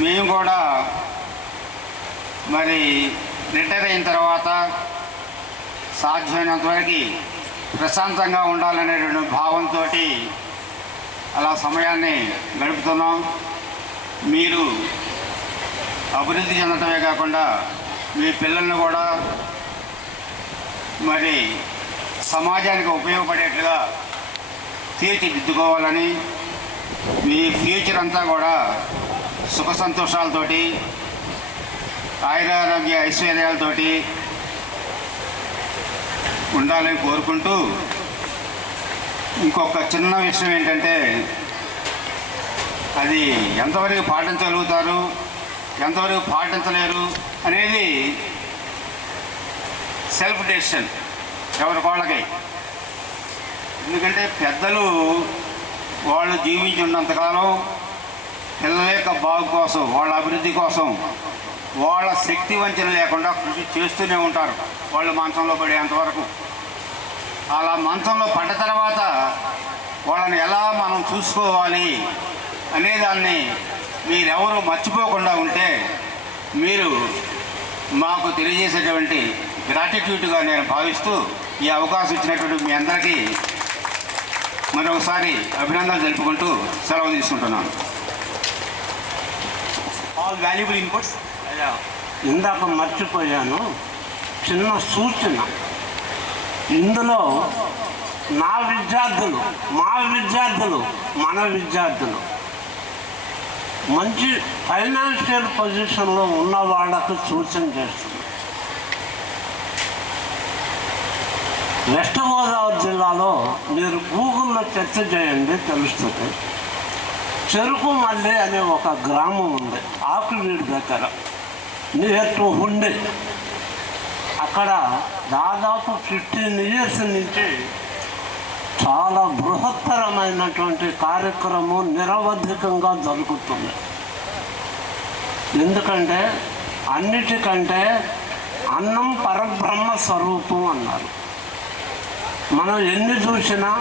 మేము కూడా మరి రిటైర్ అయిన తర్వాత సాధ్యమైనంత వరకు ప్రశాంతంగా ఉండాలనేటువంటి భావంతో అలా సమయాన్ని గడుపుతున్నాం. మీరు అభివృద్ధి చెందటమే కాకుండా మీ పిల్లల్ని కూడా మరి సమాజానికి ఉపయోగపడేట్లుగా తీర్చిదిద్దుకోవాలని, మీ ఫ్యూచర్ అంతా కూడా సుఖ సంతోషాలతోటి ఆయురారోగ్య ఐశ్వర్యాలతోటి ఉండాలని కోరుకుంటూ, ఇంకొక చిన్న విషయం ఏంటంటే అది ఎంతవరకు పాటించగలుగుతారు ఎంతవరకు పాటించలేరు అనేది సెల్ఫ్ డెసిషన్ ఎవరి వాళ్ళకి. ఎందుకంటే పెద్దలు వాళ్ళు జీవించి ఉన్నంతకాలం పిల్లల యొక్క బాగు కోసం, వాళ్ళ అభివృద్ధి కోసం వాళ్ళ శక్తి వంచన లేకుండా కృషి చేస్తూనే ఉంటారు వాళ్ళు మంచంలో పడేంతవరకు. అలా మంచంలో పడ్డ తర్వాత వాళ్ళని ఎలా మనం చూసుకోవాలి అనేదాన్ని మీరెవరూ మర్చిపోకుండా ఉంటే మీరు మాకు తెలియజేసేటువంటి గ్రాటిట్యూడ్గా నేను భావిస్తూ ఈ అవకాశం ఇచ్చినటువంటి మీ అందరికీ మరొకసారి అభినందనలు తెలుపుకుంటూ సెలవు తీసుకుంటున్నాను. All valuable inputs. ఇందాక మర్చిపోయాను, చిన్న సూచన. ఇందులో నా విద్యార్థులు, మా విద్యార్థులు, మన విద్యార్థులు మంచి ఫైనాన్షియల్ పొజిషన్లో ఉన్న వాళ్ళకు సూచన చేస్తుంది. వెస్ట్ గోదావరి జిల్లాలో మీరు గూగుల్లో సెర్చ్ చేయండి, తెలుస్తుంది. చెరుకు మల్లి అనే ఒక గ్రామం ఉంది ఆకువీడి దగ్గర, నియర్ టు హుండి. అక్కడ దాదాపు 15 years నుంచి చాలా బృహత్తరమైనటువంటి కార్యక్రమం నిరవధికంగా జరుగుతుంది. ఎందుకంటే అన్నిటికంటే అన్నం పరబ్రహ్మ స్వరూపం అన్నారు. మనం ఎన్ని చూసినా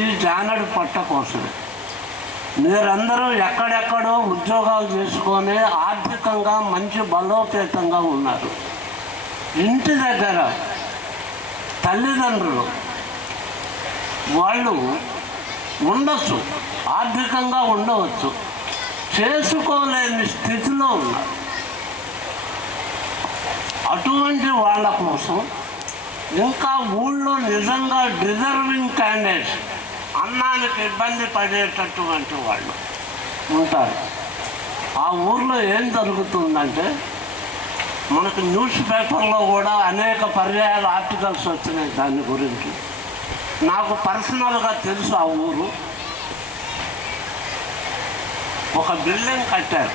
ఈ జానడి పట్ట కోసమే. మీరందరూ ఎక్కడెక్కడో ఉద్యోగాలు చేసుకొని ఆర్థికంగా మంచి బలోపేతంగా ఉన్నారు. ఇంటి దగ్గర తల్లిదండ్రులు వాళ్ళు ఉండొచ్చు, ఆర్థికంగా ఉండవచ్చు, చేసుకోలేని స్థితిలో ఉన్నారు. అటువంటి వాళ్ళ కోసం ఇంకా ఊళ్ళో నిజంగా డిజర్వింగ్ క్యాండిడేట్స్, అన్నానికి ఇబ్బంది పడేటటువంటి వాళ్ళు ఉంటారు. ఆ ఊర్లో ఏం జరుగుతుందంటే, మనకు న్యూస్ పేపర్లో కూడా అనేక పర్యాయాల ఆర్టికల్స్ వచ్చినాయి దాని గురించి. నాకు పర్సనల్గా తెలుసు. ఆ ఊరు ఒక బిల్డింగ్ కట్టారు,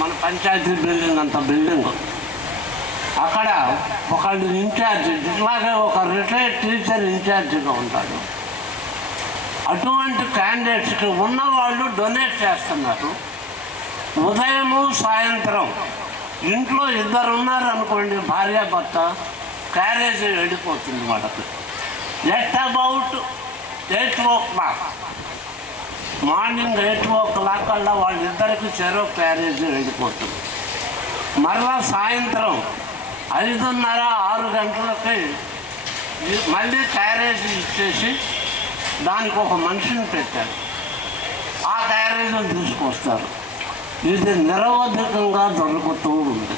మన పంచాయతీ బిల్డింగ్ అంత బిల్డింగ్. అక్కడ ఒకళ్ళు ఇన్ఛార్జ్, ఇట్లాగే ఒక రిటైర్డ్ టీచర్ ఇన్ఛార్జిగా ఉంటాడు. అటువంటి క్యాండిడేట్స్కి ఉన్నవాళ్ళు డొనేట్ చేస్తున్నారు. ఉదయము సాయంత్రం ఇంట్లో 2 ఉన్నారనుకోండి, భార్యాభర్త, క్యారేజీ వెళ్ళిపోతుంది వాళ్ళకి. ఎట్ అబౌట్ 8 o'clock మార్నింగ్ 8 కల్లా వాళ్ళిద్దరికి చెరో క్యారేజీ వెళ్ళిపోతుంది. మరలా సాయంత్రం 5:30-6 గంటలకి మళ్ళీ క్యారేజీ ఇచ్చేసి దానికి ఒక మనిషిని పెట్టారు. ఆ క్యారేజీని తీసుకొస్తారు. ఇది నిరవధికంగా దొరుకుతూ ఉంది.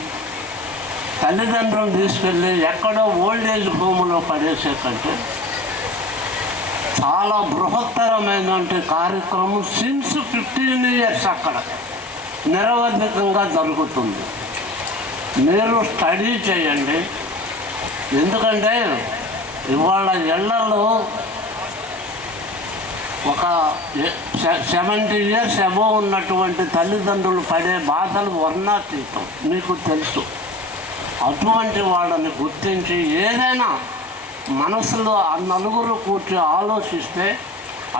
తల్లిదండ్రులు తీసుకెళ్ళి ఎక్కడో ఓల్డేజ్ హోమ్లో పడేసే కంటే చాలా బృహత్తరమైనటువంటి కార్యక్రమం సిన్స్ 15 years అక్కడ నిరవధికంగా జరుగుతుంది. మీరు స్టడీ చేయండి. ఎందుకంటే ఇవాళ ఇళ్లలో ఒక 70 years అబోవ్ ఉన్నటువంటి తల్లిదండ్రులు పడే బాధలు వర్ణాతీతం, మీకు తెలుసు. అటువంటి వాళ్ళని గుర్తించి ఏదైనా మనసులో ఆ నలుగురు కూర్చి ఆలోచిస్తే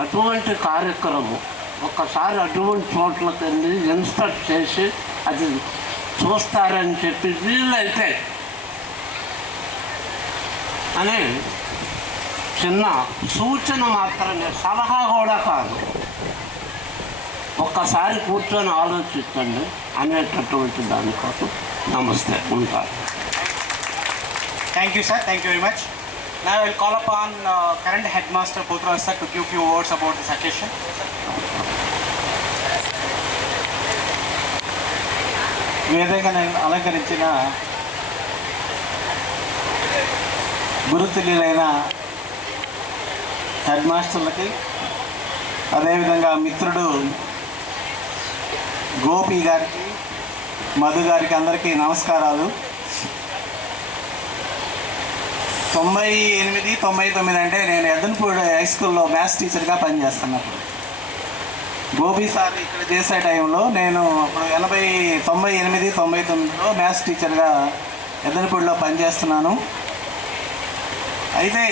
అటువంటి కార్యక్రమం ఒక్కసారి అటువంటి చోట్లకి వెళ్ళి ఇన్స్ట్రక్ట్ చేసి అది చూస్తారని చెప్పి వీళ్ళైతే అని చిన్న సూచన మాత్రమే, సలహా కూడా కాదు. ఒక్కసారి కూర్చొని ఆలోచించండి అనేటటువంటి దానికోసం. నమస్తే, ఉంటారు. Thank you, sir. Thank you very much. Now I will call upon current headmaster Potraj sir to give few words about this occasion. వేదికను అలంకరించిన గురుతుల్యులైన హెడ్ మాస్టర్లకి, అదేవిధంగా మిత్రుడు గోపి గారికి, మధు గారికి అందరికీ నమస్కారాలు. 98, 99 అంటే నేను ఎద్దనపూడి హై స్కూల్లో మ్యాథ్స్ టీచర్గా పనిచేస్తున్నప్పుడు, గోపి సార్ ఇక్కడ చేసే టైంలో నేను ఇప్పుడు 98, 99లో మ్యాథ్స్ టీచర్గా ఎద్దనపూడిలో పనిచేస్తున్నాను. అయితే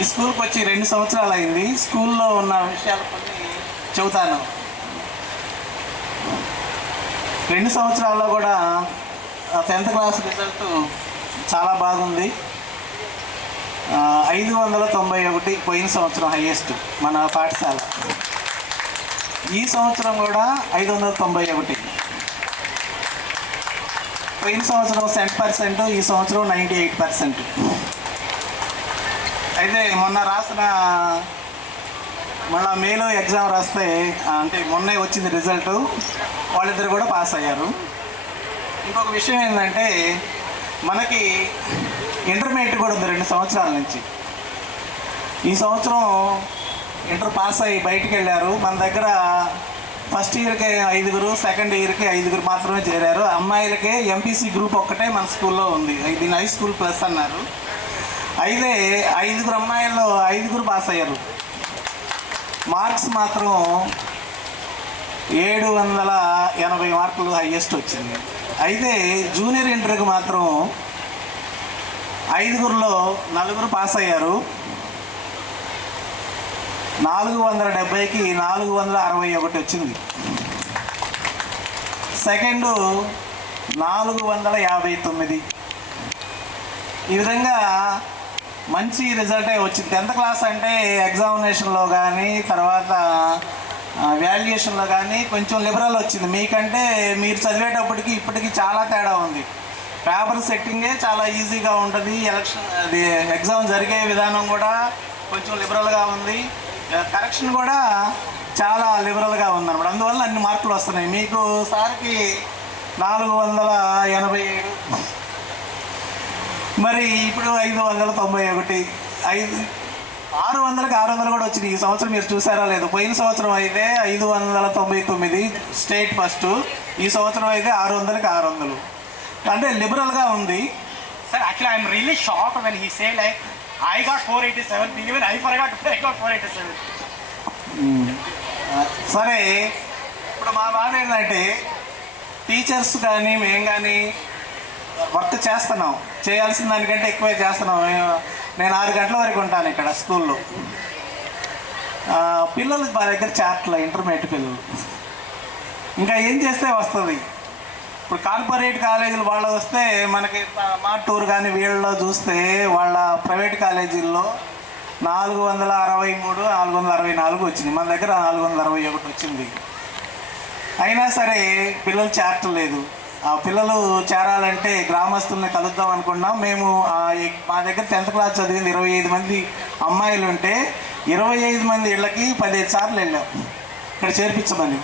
ఈ స్కూల్కి వచ్చి 2 సంవత్సరాలు అయింది. స్కూల్లో ఉన్న విషయాలు కొన్ని చెబుతాను. 2 సంవత్సరాల్లో కూడా 10th క్లాస్ రిజల్ట్ చాలా బాగుంది. 591 పోయిన సంవత్సరం హైయెస్ట్ మన పాఠశాల. ఈ సంవత్సరం కూడా 591. పోయిన సంవత్సరం 100%, ఈ సంవత్సరం 98%. అయితే మొన్న రాసిన మళ్ళా మేలో ఎగ్జామ్ రాస్తే, అంటే మొన్నే వచ్చింది రిజల్ట్, వాళ్ళిద్దరు కూడా పాస్ అయ్యారు. ఇంకొక విషయం ఏంటంటే మనకి ఇంటర్మీడియట్ కూడా ఉంది 2 సంవత్సరాల నుంచి. ఈ సంవత్సరం ఇంటర్ పాస్ అయ్యి బయటికి వెళ్ళారు. మన దగ్గర ఫస్ట్ ఇయర్కి 5, సెకండ్ ఇయర్కి 5 మాత్రమే చేరారు. అమ్మాయిలకే ఎంపీసీ గ్రూప్ ఒక్కటే మన స్కూల్లో ఉంది. దీన్ని హై స్కూల్ ప్లస్ అన్నారు. అయితే 5 అమ్మాయిల్లో 5 పాస్ అయ్యారు. మార్క్స్ మాత్రం 780 మార్కులు హైయెస్ట్ వచ్చింది. అయితే జూనియర్ ఇంటర్కి మాత్రం 5లో 4 పాస్ అయ్యారు. 470కి 461 వచ్చింది. సెకండ్ 459. ఈ విధంగా మంచి రిజల్టే వచ్చింది. 10th క్లాస్ అంటే ఎగ్జామినేషన్లో కానీ తర్వాత వాల్యుయేషన్లో కానీ కొంచెం లిబరల్ వచ్చింది. మీకంటే మీరు చదివేటప్పటికి ఇప్పటికి చాలా తేడా ఉంది. పేపర్ సెట్టింగే చాలా ఈజీగా ఉంటుంది. అది ఎగ్జామ్ జరిగే విధానం కూడా కొంచెం లిబరల్గా ఉంది. కరెక్షన్ కూడా చాలా లిబరల్గా ఉందన్నమాట. అందువల్ల అన్ని మార్కులు వస్తున్నాయి. మీకు సార్కి 487, మరి ఇప్పుడు 591, 600కి 600 కూడా వచ్చింది. ఈ సంవత్సరం మీరు చూసారా లేదు? పోయిన సంవత్సరం అయితే 599 స్టేట్ ఫస్ట్, ఈ సంవత్సరం అయితే 600కి 600. అంటే లిబరల్గా ఉంది. Sir, actually I am really shocked when he said like I got 487, even I forgot I got 487. సరే, ఇప్పుడు మా బాధ ఏంటంటే టీచర్స్ కానీ మేము కానీ వర్క్ చేస్తున్నాం, చేయాల్సిన దానికంటే ఎక్కువే చేస్తున్నాం. నేను 6 గంటల వరకు ఉంటాను ఇక్కడ స్కూల్లో. పిల్లలు మా దగ్గర చాట్ల ఇంటర్మీడియట్ పిల్లలు ఇంకా ఏం చేస్తే వస్తుంది. ఇప్పుడు కార్పొరేట్ కాలేజీలు వాళ్ళు వస్తే మనకి మార్టూర్ కానీ వీళ్ళలో చూస్తే వాళ్ళ ప్రైవేట్ కాలేజీల్లో 463, 464 వచ్చింది. మన దగ్గర 461 వచ్చింది. అయినా సరే పిల్లలు చేరట్లేదు. ఆ పిల్లలు చేరాలంటే గ్రామస్తుల్ని కలుద్దాం అనుకున్నాం. మేము మా దగ్గర 10th క్లాస్ చదివింది 25 మంది అమ్మాయిలు ఉంటే 25 మంది ఇళ్ళకి 15 సార్లు వెళ్ళాం ఇక్కడ చేర్పించమని,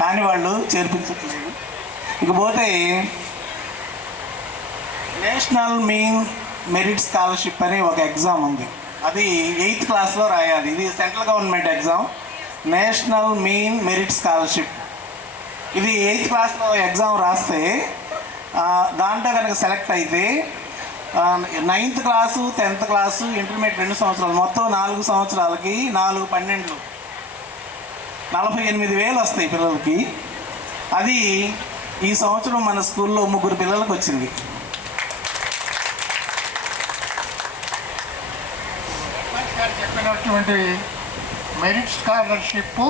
కానీ వాళ్ళు చేర్పించట్లేదు. ఇకపోతే నేషనల్ మీన్ మెరిట్ స్కాలర్షిప్ అని ఒక ఎగ్జామ్ ఉంది. అది 8th క్లాస్లో రాయాలి. ఇది central government exam, national mean merit scholarship. ఇది 8th క్లాస్లో ఎగ్జామ్ రాస్తే దాంట్లో కనుక సెలెక్ట్ అయితే 9th class, 10th class, intermediate 2 సంవత్సరాలు, మొత్తం 4 సంవత్సరాలకి 4 12 48,000 వస్తాయి పిల్లలకి. అది ఈ సంవత్సరం మన స్కూల్లో 3 పిల్లలకు వచ్చింది. చెప్పినటువంటి merit scholarship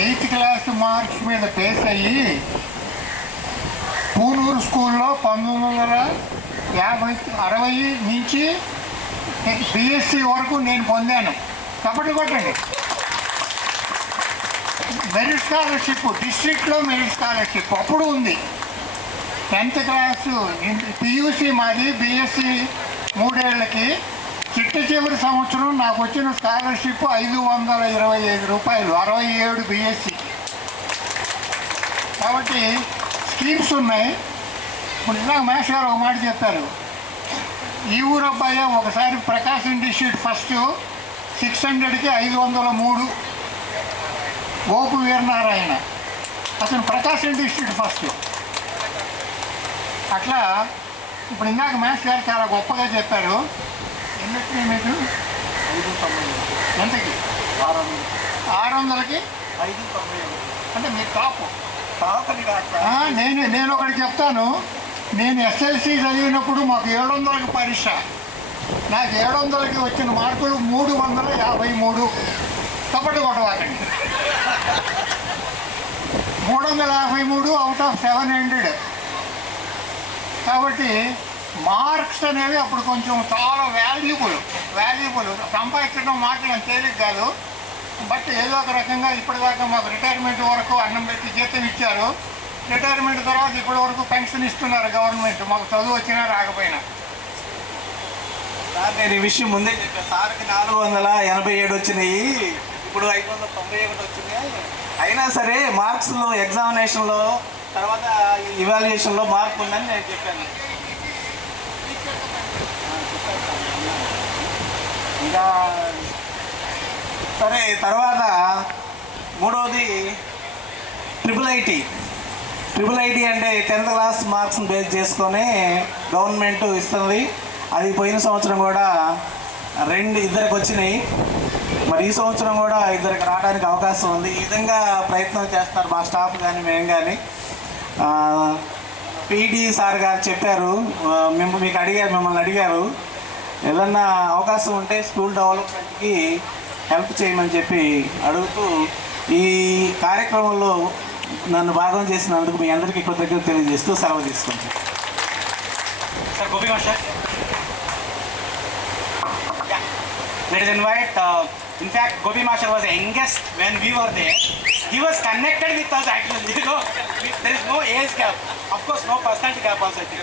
8th class marks మీద బేస్ అయ్యి పూనూరు స్కూల్లో 1960 నుంచి బిఎస్సి వరకు నేను పొందాను. తప్పటి కొట్టండి. మెరిట్ స్కాలర్షిప్ డిస్ట్రిక్ట్లో మెరిట్ స్కాలర్షిప్ అప్పుడు ఉంది. 10th క్లాసు పియూసి మాది, బిఎస్సి 3 ఏళ్ళకి. చివరి సంవత్సరం నాకు వచ్చిన స్కాలర్షిప్ 525 రూపాయలు, 67 బిఎస్సి. కాబట్టి స్కీమ్స్ ఉన్నాయి. ఇప్పుడు ఇలా మేష్ గారు ఒక మాట చెప్పారు. ఈ ఊరు అబ్బాయి ఒకసారి ప్రకాశం డిస్ట్రిక్ట్ ఫస్ట్ 600కి 503 ఓపు వీరనారాయణ, అతను ప్రకాశం డిస్ట్రిక్ట్ ఫస్ట్. అట్లా ఇప్పుడు ఇందాక మేష్ గారు చాలా గొప్పగా చెప్పారు. ఎన్నొచ్చి మీకు ఎంతకి? 600కి 591 అంటే మీరు టాప్. టాపని కాదు. నేను ఒకటి చెప్తాను. నేను ఎస్ఎల్సి చదివినప్పుడు మాకు 700కి పరీక్ష. నాకు 700కి వచ్చిన మార్కులు 353. తప్పటి కొట్టవాకండి. 353 అవుట్ ఆఫ్ 700. కాబట్టి మార్క్స్ అనేవి అప్పుడు కొంచెం చాలా వాల్యుబుల్. సంపాదించడం మాత్రం తేలిక కాదు. బట్ ఏదో ఒక రకంగా ఇప్పటిదాకా మాకు రిటైర్మెంట్ వరకు అన్నం పెట్టి జీతం ఇచ్చారు. రిటైర్మెంట్ తర్వాత ఇప్పటి వరకు పెన్షన్ ఇస్తున్నారు గవర్నమెంట్, మాకు చదువు వచ్చినా రాకపోయినా. సార్ నేను ఈ విషయం ముందే చెప్పాను. సార్కి 487 వచ్చినాయి, ఇప్పుడు 591 వచ్చినాయి. అయినా సరే మార్క్స్లో, ఎగ్జామినేషన్లో, తర్వాత ఇవాల్యుయేషన్లో మార్క్ ఉందని నేను చెప్పాను. ఇంకా సరే, తర్వాత మూడవది ట్రిపుల్ ఐటీ అంటే 10th క్లాస్ మార్క్స్ని బేస్ చేసుకొని గవర్నమెంట్ ఇస్తుంది. అది పోయిన సంవత్సరం కూడా ఇద్దరికి వచ్చినాయి. మరి ఈ సంవత్సరం కూడా ఇద్దరికి రావడానికి అవకాశం ఉంది. ఈ విధంగా ప్రయత్నం చేస్తారు మా స్టాఫ్ కానీ, మేము కానీ. పీడీ సార్ గారు చెప్పారు, మిమ్మల్ని అడిగారు ఏదన్నా అవకాశం ఉంటే స్కూల్ డెవలప్మెంట్కి హెల్ప్ చేయమని చెప్పి అడుగుతూ ఈ కార్యక్రమంలో నన్ను భాగం చేసినందుకు మీ అందరికీ కృతజ్ఞతలు తెలియజేస్తూ సెలవు తీసుకుంటాను. Sir, Gopi Master. Yeah. Let us invite, in fact, Gopi Master was the youngest when we were there. He was connected with us actually. You know, there is no age gap. Of course, no personality gap also, I think.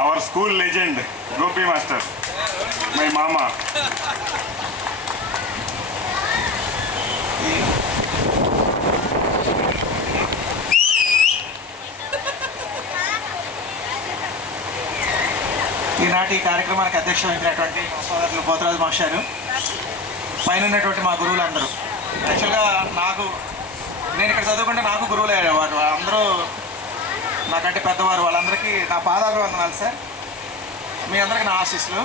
Our school legend, Gopi Master, my mama. ఈనాటి ఈ కార్యక్రమానికి అధ్యక్షత వహించినటువంటి మా సోదరులు పోతరాజు మాస్టారు, పైన ఉన్నటువంటి మా గురువులందరూ. యాక్చువల్గా నేను ఇక్కడ చదువుకుంటే నాకు గురువులే వాడు. అందరూ నాకంటే పెద్దవారు. వాళ్ళందరికీ నా పాదాభివందనాలు సార్. మీ అందరికీ నా ఆశీస్సులు.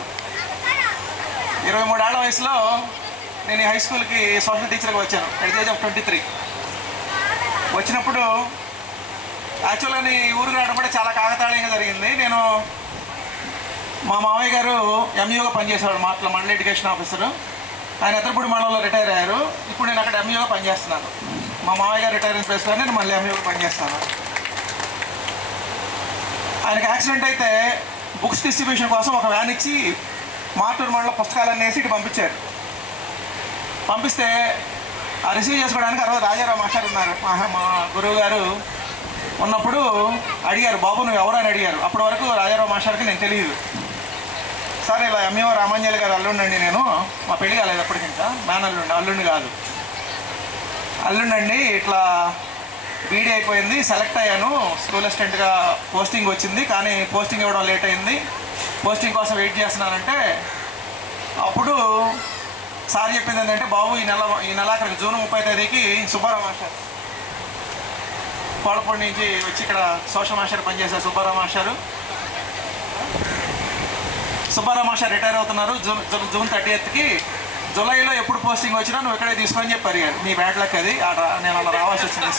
23 ఏళ్ల వయసులో నేను ఈ హై స్కూల్కి సోషల్ టీచర్గా వచ్చాను ఎట్ ది ఏజ్ ఆఫ్ 23. వచ్చినప్పుడు యాక్చువల్గా ఈ ఊరికి రావడం కూడా చాలా కాకతాళీయంగా జరిగింది. నేను మా మామయ్య గారు ఎంఈఓగా పనిచేసేవాడు, మండల ఎడ్యుకేషన్ ఆఫీసరు. ఆయన ఎత్తరపూడి మండలంలో రిటైర్ అయ్యారు. ఇప్పుడు నేను అక్కడ ఎంఈఓగా పనిచేస్తున్నాను. మా మామయ్య గారు రిటైర్ అయిన ప్లేస్లో నేను మళ్ళీ ఎంఈఓగా పనిచేస్తాను. ఆయనకి యాక్సిడెంట్ అయితే బుక్స్ డిస్ట్రిబ్యూషన్ కోసం ఒక వ్యాన్ ఇచ్చి మార్టూరు మండల పుస్తకాలన్నీ వేసి ఇటు పంపించారు. పంపిస్తే ఆ రిసీవ్ చేసుకోవడానికి ఆ రోజు రాజారావు మాస్టర్ ఉన్నారు. మా గురువు గారు ఉన్నప్పుడు అడిగారు, బాబు నువ్వు ఎవరు అని అడిగారు. అప్పటి వరకు రాజారావు మాస్టర్కి నేను తెలియదు. సార్ ఇలా ఎంఈఓ రామాంజలి గారు అల్లుండండి, నేను మా పెళ్లి కాలేదు అప్పటికి, ఇంకా మేనల్లుండి, అల్లుండి కాదు, అల్లుండండి, ఇట్లా బీడీ అయిపోయింది, సెలెక్ట్ అయ్యాను, స్కూల్ అసిస్టెంట్గా పోస్టింగ్ వచ్చింది, కానీ పోస్టింగ్ ఇవ్వడం లేట్ అయింది, పోస్టింగ్ కోసం వెయిట్ చేస్తున్నానంటే అప్పుడు సార్ చెప్పింది ఏంటంటే, బాబు ఈ నెలాఖరికి జూన్ 30వ తేదీకి సుబ్బారావు మాస్టర్ కోడపూడి నుంచి వచ్చి ఇక్కడ సోషల్ మాస్టర్ పనిచేశారు. సుబ్బారావు మాస్టర్ రిటైర్ అవుతున్నారు జూన్ 30కి. జూలైలో ఎప్పుడు పోస్టింగ్ వచ్చినా నువ్వు ఇక్కడే తీసుకొని చెప్పి అడిగారు. మీ బ్యాడ్ లక్ అది, నేను అలా రావాల్సి వచ్చింది.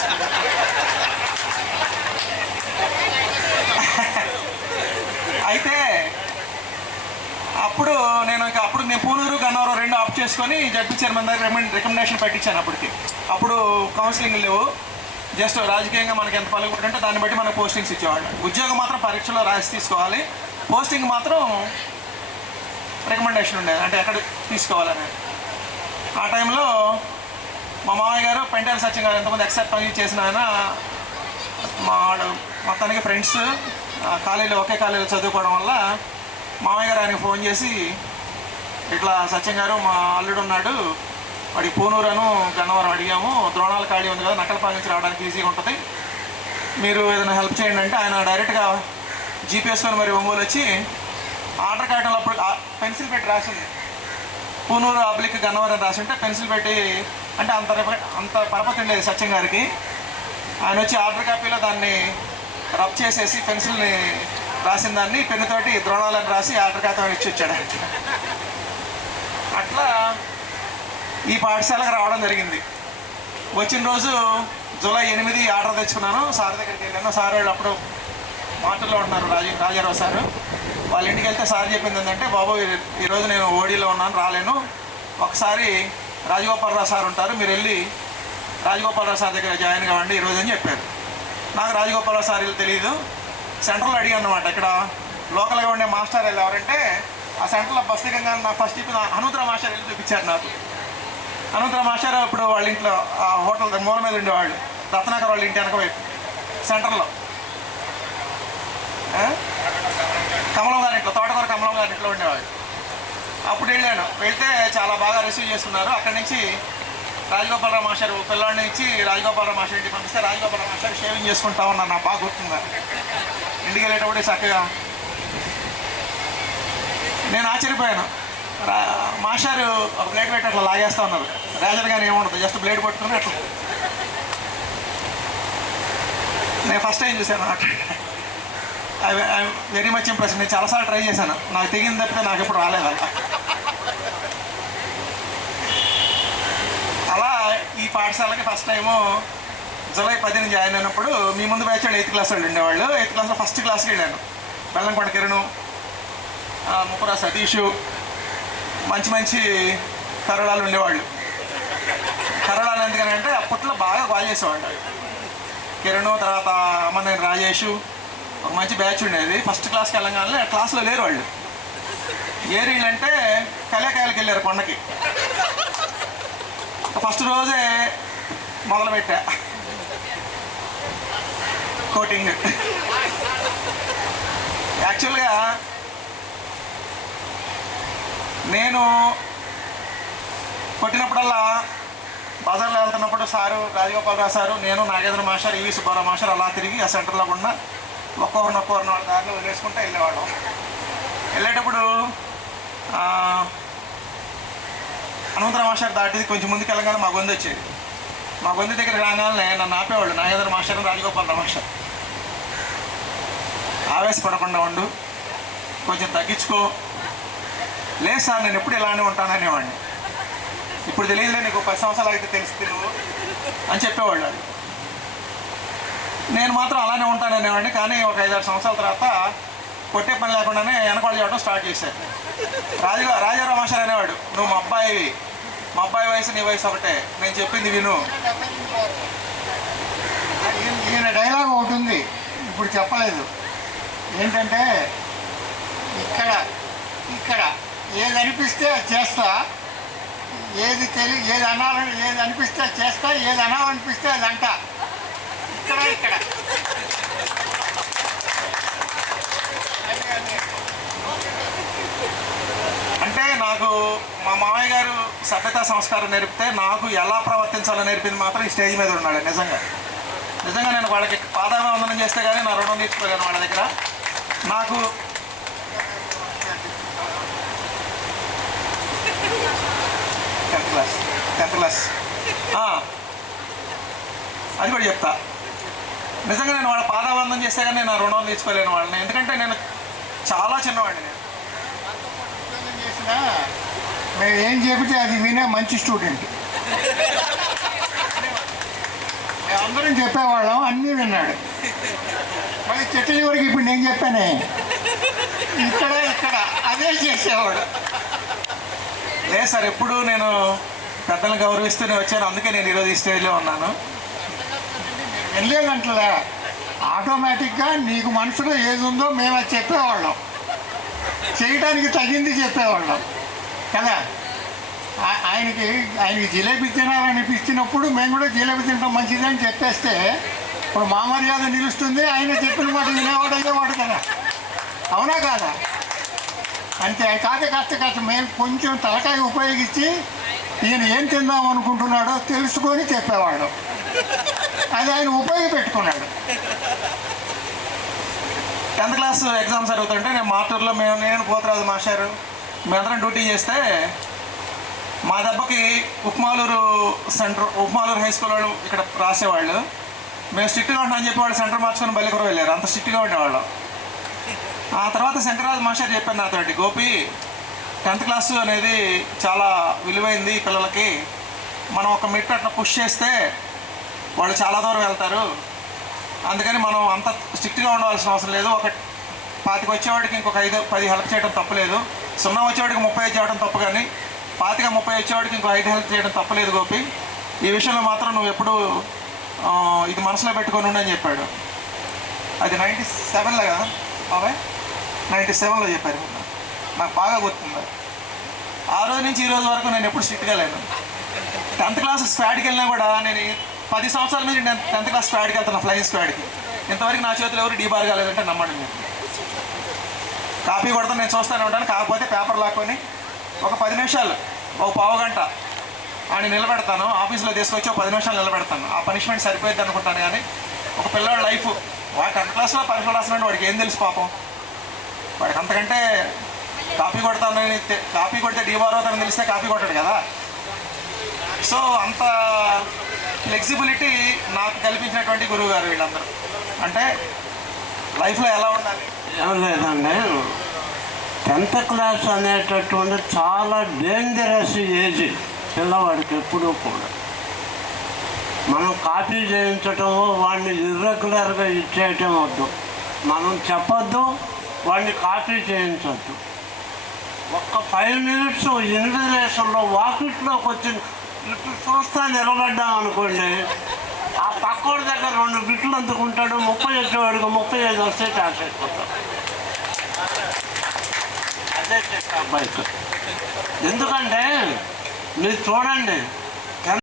అయితే అప్పుడు నేను పూనూరు గన్నవరం రెండు ఆఫ్ చేసుకొని జడ్పీ చైర్మన్ దగ్గర రికమెండేషన్ పెట్టించాను. అప్పుడు కౌన్సిలింగ్ లేవు, జస్ట్ రాజకీయంగా మనకి ఎంత పలుకుబడి ఉంటే దాన్ని బట్టి మనకు పోస్టింగ్స్ ఇచ్చేవాళ్ళు. ఉద్యోగం మాత్రం పరీక్షలో రాసి తీసుకోవాలి, పోస్టింగ్ మాత్రం రికమెండేషన్ ఉండేది, అంటే ఎక్కడ తీసుకోవాలని. ఆ టైంలో మా మామయ్య గారు పెంటేల సత్యం గారు, ఎంతమంది ఎక్సెప్ట్ పని చేసిన ఆయన, మొత్తానికి ఫ్రెండ్స్, కాలేజీలో ఒకే కాలేజీలో చదువుకోవడం వల్ల మామయ్య గారు ఆయనకి ఫోన్ చేసి, ఇట్లా సత్యం గారు మా అల్లుడు ఉన్నాడు, వాడికి పూనూరును గన్నవరం అడిగాము, ద్రోణాల ఖాళీ ఉంది కదా, నక్కలపాలెం నుంచి రావడానికి ఈజీగా ఉంటుంది, మీరు ఏదైనా హెల్ప్ చేయండి అంటే ఆయన డైరెక్ట్గా జీపీఎస్కొని మరి ఒంగోలు వచ్చి ఆర్డర్ కావడంలో అప్పుడు పెన్సిల్ పెట్టి రాసింది, పూనూరు అబ్లిక్ గన్నవరం రాసి ఉంటే పెన్సిల్ పెట్టి, అంటే అంత పరపతి ఉండేది సత్యం గారికి. ఆయన వచ్చి ఆర్డర్ కాపీలో దాన్ని రబ్ చేసేసి పెన్సిల్ని రాసిన దాన్ని పెన్నుతోటి ద్రోణాలను రాసి ఆర్డర్ కాపీ ఇచ్చి వచ్చాడు. అట్లా ఈ పాఠశాలకు రావడం జరిగింది. వచ్చిన రోజు జూలై 8 ఆర్డర్ తెచ్చుకున్నాను. సార్ దగ్గరికి వెళ్ళాను. సార్ వాళ్ళు అప్పుడు మాటల్లో ఉంటున్నారు, రాజారావు సారు. వాళ్ళ ఇంటికి వెళ్తే సార్ చెప్పింది ఏంటంటే, బాబు ఈరోజు నేను ఓడీలో ఉన్నాను, రాలేను, ఒకసారి రాజగోపాలరావు సార్ ఉంటారు, మీరు వెళ్ళి రాజగోపాలరావు సార్ దగ్గర జాయిన్ కావండి ఈరోజు అని చెప్పారు. నాకు రాజగోపాలరావు సార్ తెలియదు. సెంటర్లో అడిగాను అన్నమాట, ఇక్కడ లోకల్గా ఉండే మాస్టర్ వెళ్ళి ఎవరంటే, ఆ సెంటర్లో బస్ దిగంగా నాకు ఫస్ట్ ఇప్పుడు హనుమంతరావు మాస్టర్ వెళ్ళి చూపించారు నాకు. హనుమంతరావు మాస్టర్ ఇప్పుడు వాళ్ళ ఇంట్లో ఆ హోటల్ మూల మీద ఉండేవాళ్ళు, రత్నాకర్ వాళ్ళ ఇంటి వెనక వైపు సెంటర్లో, కమలం గారి ఇంట్లో, తోటకూర కమలం గారి ఇంట్లో ఉండేవాళ్ళు. అప్పుడు వెళ్ళాను. వెళ్తే చాలా బాగా రిసీవ్ చేసుకున్నారు. అక్కడి నుంచి రాజగోపాలరావు మాస్టర్ పిల్లాడిని ఇచ్చి రాజగోపాలరావు మాస్టర్ ఇంటికి పంపిస్తే రాజగోపాలరావు మాస్టర్ షేవింగ్ చేసుకుంటా ఉన్నారు. నాకు బాగా గుర్తుందా. ఇంటికి వెళ్ళేటప్పుడు చక్కగా నేను ఆశ్చర్యపోయాను. మాస్టర్ ఒక బ్లేడ్ పెట్టి అట్లా లాగేస్తూ ఉన్నారు. రాజర్ గారు ఏముండదు, జస్ట్ బ్లేడ్ పట్టుకుని అట్లా. నేను ఫస్ట్ టైం చూశాను. I very much impress. నేను చాలాసార్లు ట్రై చేశాను, నాకు తెగింది తప్పితే నాకు ఎప్పుడు రాలేదు అలా. అలా ఈ పాఠశాలకి ఫస్ట్ టైము జూలై 10 జాయిన్ అయినప్పుడు మీ ముందు బ్యాచ్ వాళ్ళు 8th క్లాస్ వాళ్ళు ఉండేవాళ్ళు. 8th క్లాస్లో ఫస్ట్ క్లాస్కి వెళ్ళాను. బెల్లంకొండ కిరణు, ముప్పురా సతీషు, మంచి కరడాలు ఉండేవాళ్ళు. కరడాలు ఎందుకనంటే అప్పట్లో బాగా కాల్ చేసేవాళ్ళు. కిరణు, తర్వాత అమ్మనేని రాజేషు, ఒక మంచి బ్యాచ్ ఉండేది. ఫస్ట్ క్లాస్కి వెళ్ళగానే క్లాస్లో లేరు వాళ్ళు. ఏరీళ్ళంటే కళ్యాకాయలకి వెళ్ళారు కొండకి. ఫస్ట్ రోజే మొదలుపెట్టా కోటింగ్. యాక్చువల్గా నేను కొట్టినప్పుడల్లా బజార్లో వెళ్తున్నప్పుడు సారు రాజగోపాలరావు సారు, నేను నాగేంద్ర మాస్టర్, ఈవి సుబ్బారావు మాస్టర్ అలా తిరిగి ఆ సెంటర్లో ఉన్న ఒక్కొక్కరిని వాళ్ళ దారిలో వదిలేసుకుంటూ వెళ్ళేవాళ్ళం. వెళ్ళేటప్పుడు హనుమంతరావు మాస్టర్ దాటి కొంచెం ముందుకు వెళ్ళగానే మా గొంతు వచ్చేది. మా గొంతు దగ్గరికి రాగానే నన్ను ఆపేవాళ్ళు నాగేంద్ర మాస్టర్, రాజగోపాలరావు మాస్టర్. ఆవేశపడకుండా ఉండు, కొంచెం తగ్గించుకో. లేదు సార్ నేను ఎప్పుడు ఇలానే ఉంటాననేవాడిని. ఇప్పుడు తెలియదులే, నీకు 10 సంవత్సరాలు అయితే తెలుస్తుంది నువ్వు అని చెప్పేవాళ్ళు. నేను మాత్రం అలానే ఉంటాననేవాడిని. కానీ ఒక 5-6 సంవత్సరాల తర్వాత కొట్టే పని లేకుండానే వెనకాల చేయడం స్టార్ట్ చేశాను. రాజారావు మాస్టర్ అనేవాడు, నువ్వు మా అబ్బాయి వయసు నీ వయసు ఒకటే, నేను చెప్పింది విను. ఈయన డైలాగ్ ఒకటి ఉంది, ఇప్పుడు చెప్పలేదు. ఏంటంటే ఇక్కడ ఇక్కడ ఏది అనిపిస్తే అది చేస్తా, ఏది అనాలని ఏది అనిపిస్తే అది చేస్తా, ఏది అనాలనిపిస్తే అది అంట. ఇక్కడ ఇక్కడ అంటే నాకు మా మామయ్య గారు సభ్యతా సంస్కారం నేర్పితే నాకు ఎలా ప్రవర్తించాలో నేర్పింది మాత్రం ఈ స్టేజ్ మీద ఉన్నాడు. నిజంగా నేను వాళ్ళకి పాదాభివందనం చేస్తే కానీ నా రుణం తీసుకోలేను వాళ్ళ దగ్గర. నాకు టెన్త్ క్లాస్ అది కూడా చెప్తా. నిజంగా నేను వాళ్ళ పాదాభివందనం చేస్తే కానీ నేను నా రుణం తీసుకోలేను వాళ్ళని, ఎందుకంటే నేను చాలా చిన్నవాడిని. చేసినా మేము ఏం చెబితే అది వినే మంచి స్టూడెంట్. అందరం చెప్పేవాళ్ళం, అన్నీ విన్నాడు. మళ్ళీ చెట్టు చివరికి ఇప్పుడు నేను చెప్పానే ఇక్కడ ఇక్కడ అదే చేసేవాడు. లేదు సార్, ఎప్పుడు నేను పెద్దలను గౌరవిస్తూనే వచ్చాను, అందుకే నేను ఈరోజు ఈ స్టేజ్లో ఉన్నాను. వెళ్ళేదంటలే, ఆటోమేటిక్గా నీకు మనసులో ఏది ఉందో మేము అది చెప్పేవాళ్ళం, చేయడానికి తగింది చెప్పేవాళ్ళం కదా. ఆయనకి జిలేబీ తినాలనిపించినప్పుడు మేము కూడా జిలేబీ తింటాం మంచిదని చెప్పేస్తే ఇప్పుడు మా మర్యాద నిలుస్తుంది, ఆయన చెప్పిన మాట వినేవాడు అయ్యేవాడు కదా. అవునా కాదా? అంతే. కాస్త మేము కొంచెం తలకాయ ఉపయోగించి ఈయన ఏం తిందాం అనుకుంటున్నాడో తెలుసుకొని చెప్పేవాడు. అది ఆయన ఉపయోగపెట్టుకున్నాడు. 10th క్లాస్ ఎగ్జామ్స్ జరుగుతుంటే నేను మార్టూర్లో నేను పోతరాజు మాస్టారు మేమందరం డ్యూటీ చేస్తే మా దెబ్బకి ఉప్మాలూరు హై స్కూల్ వాళ్ళు ఇక్కడ రాసేవాళ్ళు. మేము స్ట్రిక్ట్గా ఉంటామని చెప్పి వాళ్ళు సెంటర్ మార్చుకొని బల్లిపురం వెళ్ళారు, అంత స్ట్రిక్ట్గా ఉండేవాళ్ళం. ఆ తర్వాత శంకరరాజు మాస్టర్ చెప్పాను నాతోటి, గోపి 10th క్లాస్ అనేది చాలా విలువైంది పిల్లలకి, మనం ఒక మెట్టు అట్లా పుష్ చేస్తే వాళ్ళు చాలా దూరం వెళ్తారు, అందుకని మనం అంత స్ట్రిక్ట్గా ఉండవలసిన అవసరం లేదు. ఒక 25 వచ్చేవాడికి ఇంకొక 5-10 హెల్ప్ చేయడం తప్పులేదు, 0 వచ్చేవాడికి 30 చేయడం తప్పు, కానీ 25-30 వచ్చేవాడికి ఇంకో 5 హెల్ప్ చేయడం తప్పలేదు గోపి. ఈ విషయంలో మాత్రం నువ్వు ఎప్పుడు ఇది మనసులో పెట్టుకొని ఉండని చెప్పాడు. అది 97లో కదా బాబాయ్, 97లో చెప్పారు. నాకు బాగా గుర్తుంది. ఆ రోజు నుంచి ఈ రోజు వరకు నేను ఎప్పుడు స్ట్రిక్ట్గా లేను. 10th క్లాస్ స్క్వాడ్కి వెళ్ళినా కూడా నేను 10 సంవత్సరాల నుంచి నేను 10th క్లాస్ స్క్వాడ్కి వెళ్తాను, ఫ్లయింగ్ స్క్వాడ్కి. ఇంతవరకు నా చేతులు ఎవరు డీబార్ కాలేదంటే నమ్మండి మీరు. కాపీ కొడతాను, నేను చూస్తూనే ఉంటాను. కాకపోతే పేపర్ లాక్కొని ఒక 10 నిమిషాలు, ఒక పావు గంట ఆయన నిలబెడతాను, ఆఫీస్లో తీసుకొచ్చి ఒక 10 నిమిషాలు నిలబెడతాను. ఆ పనిష్మెంట్ సరిపోయింది అనుకుంటాను. కానీ ఒక పిల్లవాడి లైఫ్, వాడు 10th క్లాస్లో పరీక్షలు రాసినట్టు వాడికి ఏం తెలుసు పాపం. వాడికి అంతకంటే కాపీ కొడితే డీబార్ అవుతానని తెలిస్తే కాపీ కొట్టాడు కదా. సో అంత ఫ్లెక్సిబిలిటీ నాకు కల్పించినటువంటి గురువు గారు వీళ్ళందరూ. అంటే లైఫ్లో ఎలా ఉండాలి ఏం లేదండి, 10th క్లాస్ అనేటటువంటి చాలా డేంజరస్ ఏజ్ పిల్లవాడికి. ఎప్పుడూ కూడా మనం కాపీ చేయించటము, వాడిని ఇర్రెగ్యులర్గా ఇచ్చేయటం వద్దు. మనం చెప్పొద్దు, వాడిని కాపీ చేయించొద్దు. ఒక్క 5 నిమిషం ఇన్విజిలేషన్లో వాకిట్లోకి వచ్చి ఇటు చూస్తా నిలబడ్డాం అనుకోండి, ఆ పక్కోడి దగ్గర 2 బిట్లు అందుకుంటాడు, 30 వచ్చేవాడికి 35 వస్తే టాస్ అయిపోతాడు. అదే చెక్క అబ్బాయికి. ఎందుకంటే మీరు చూడండి,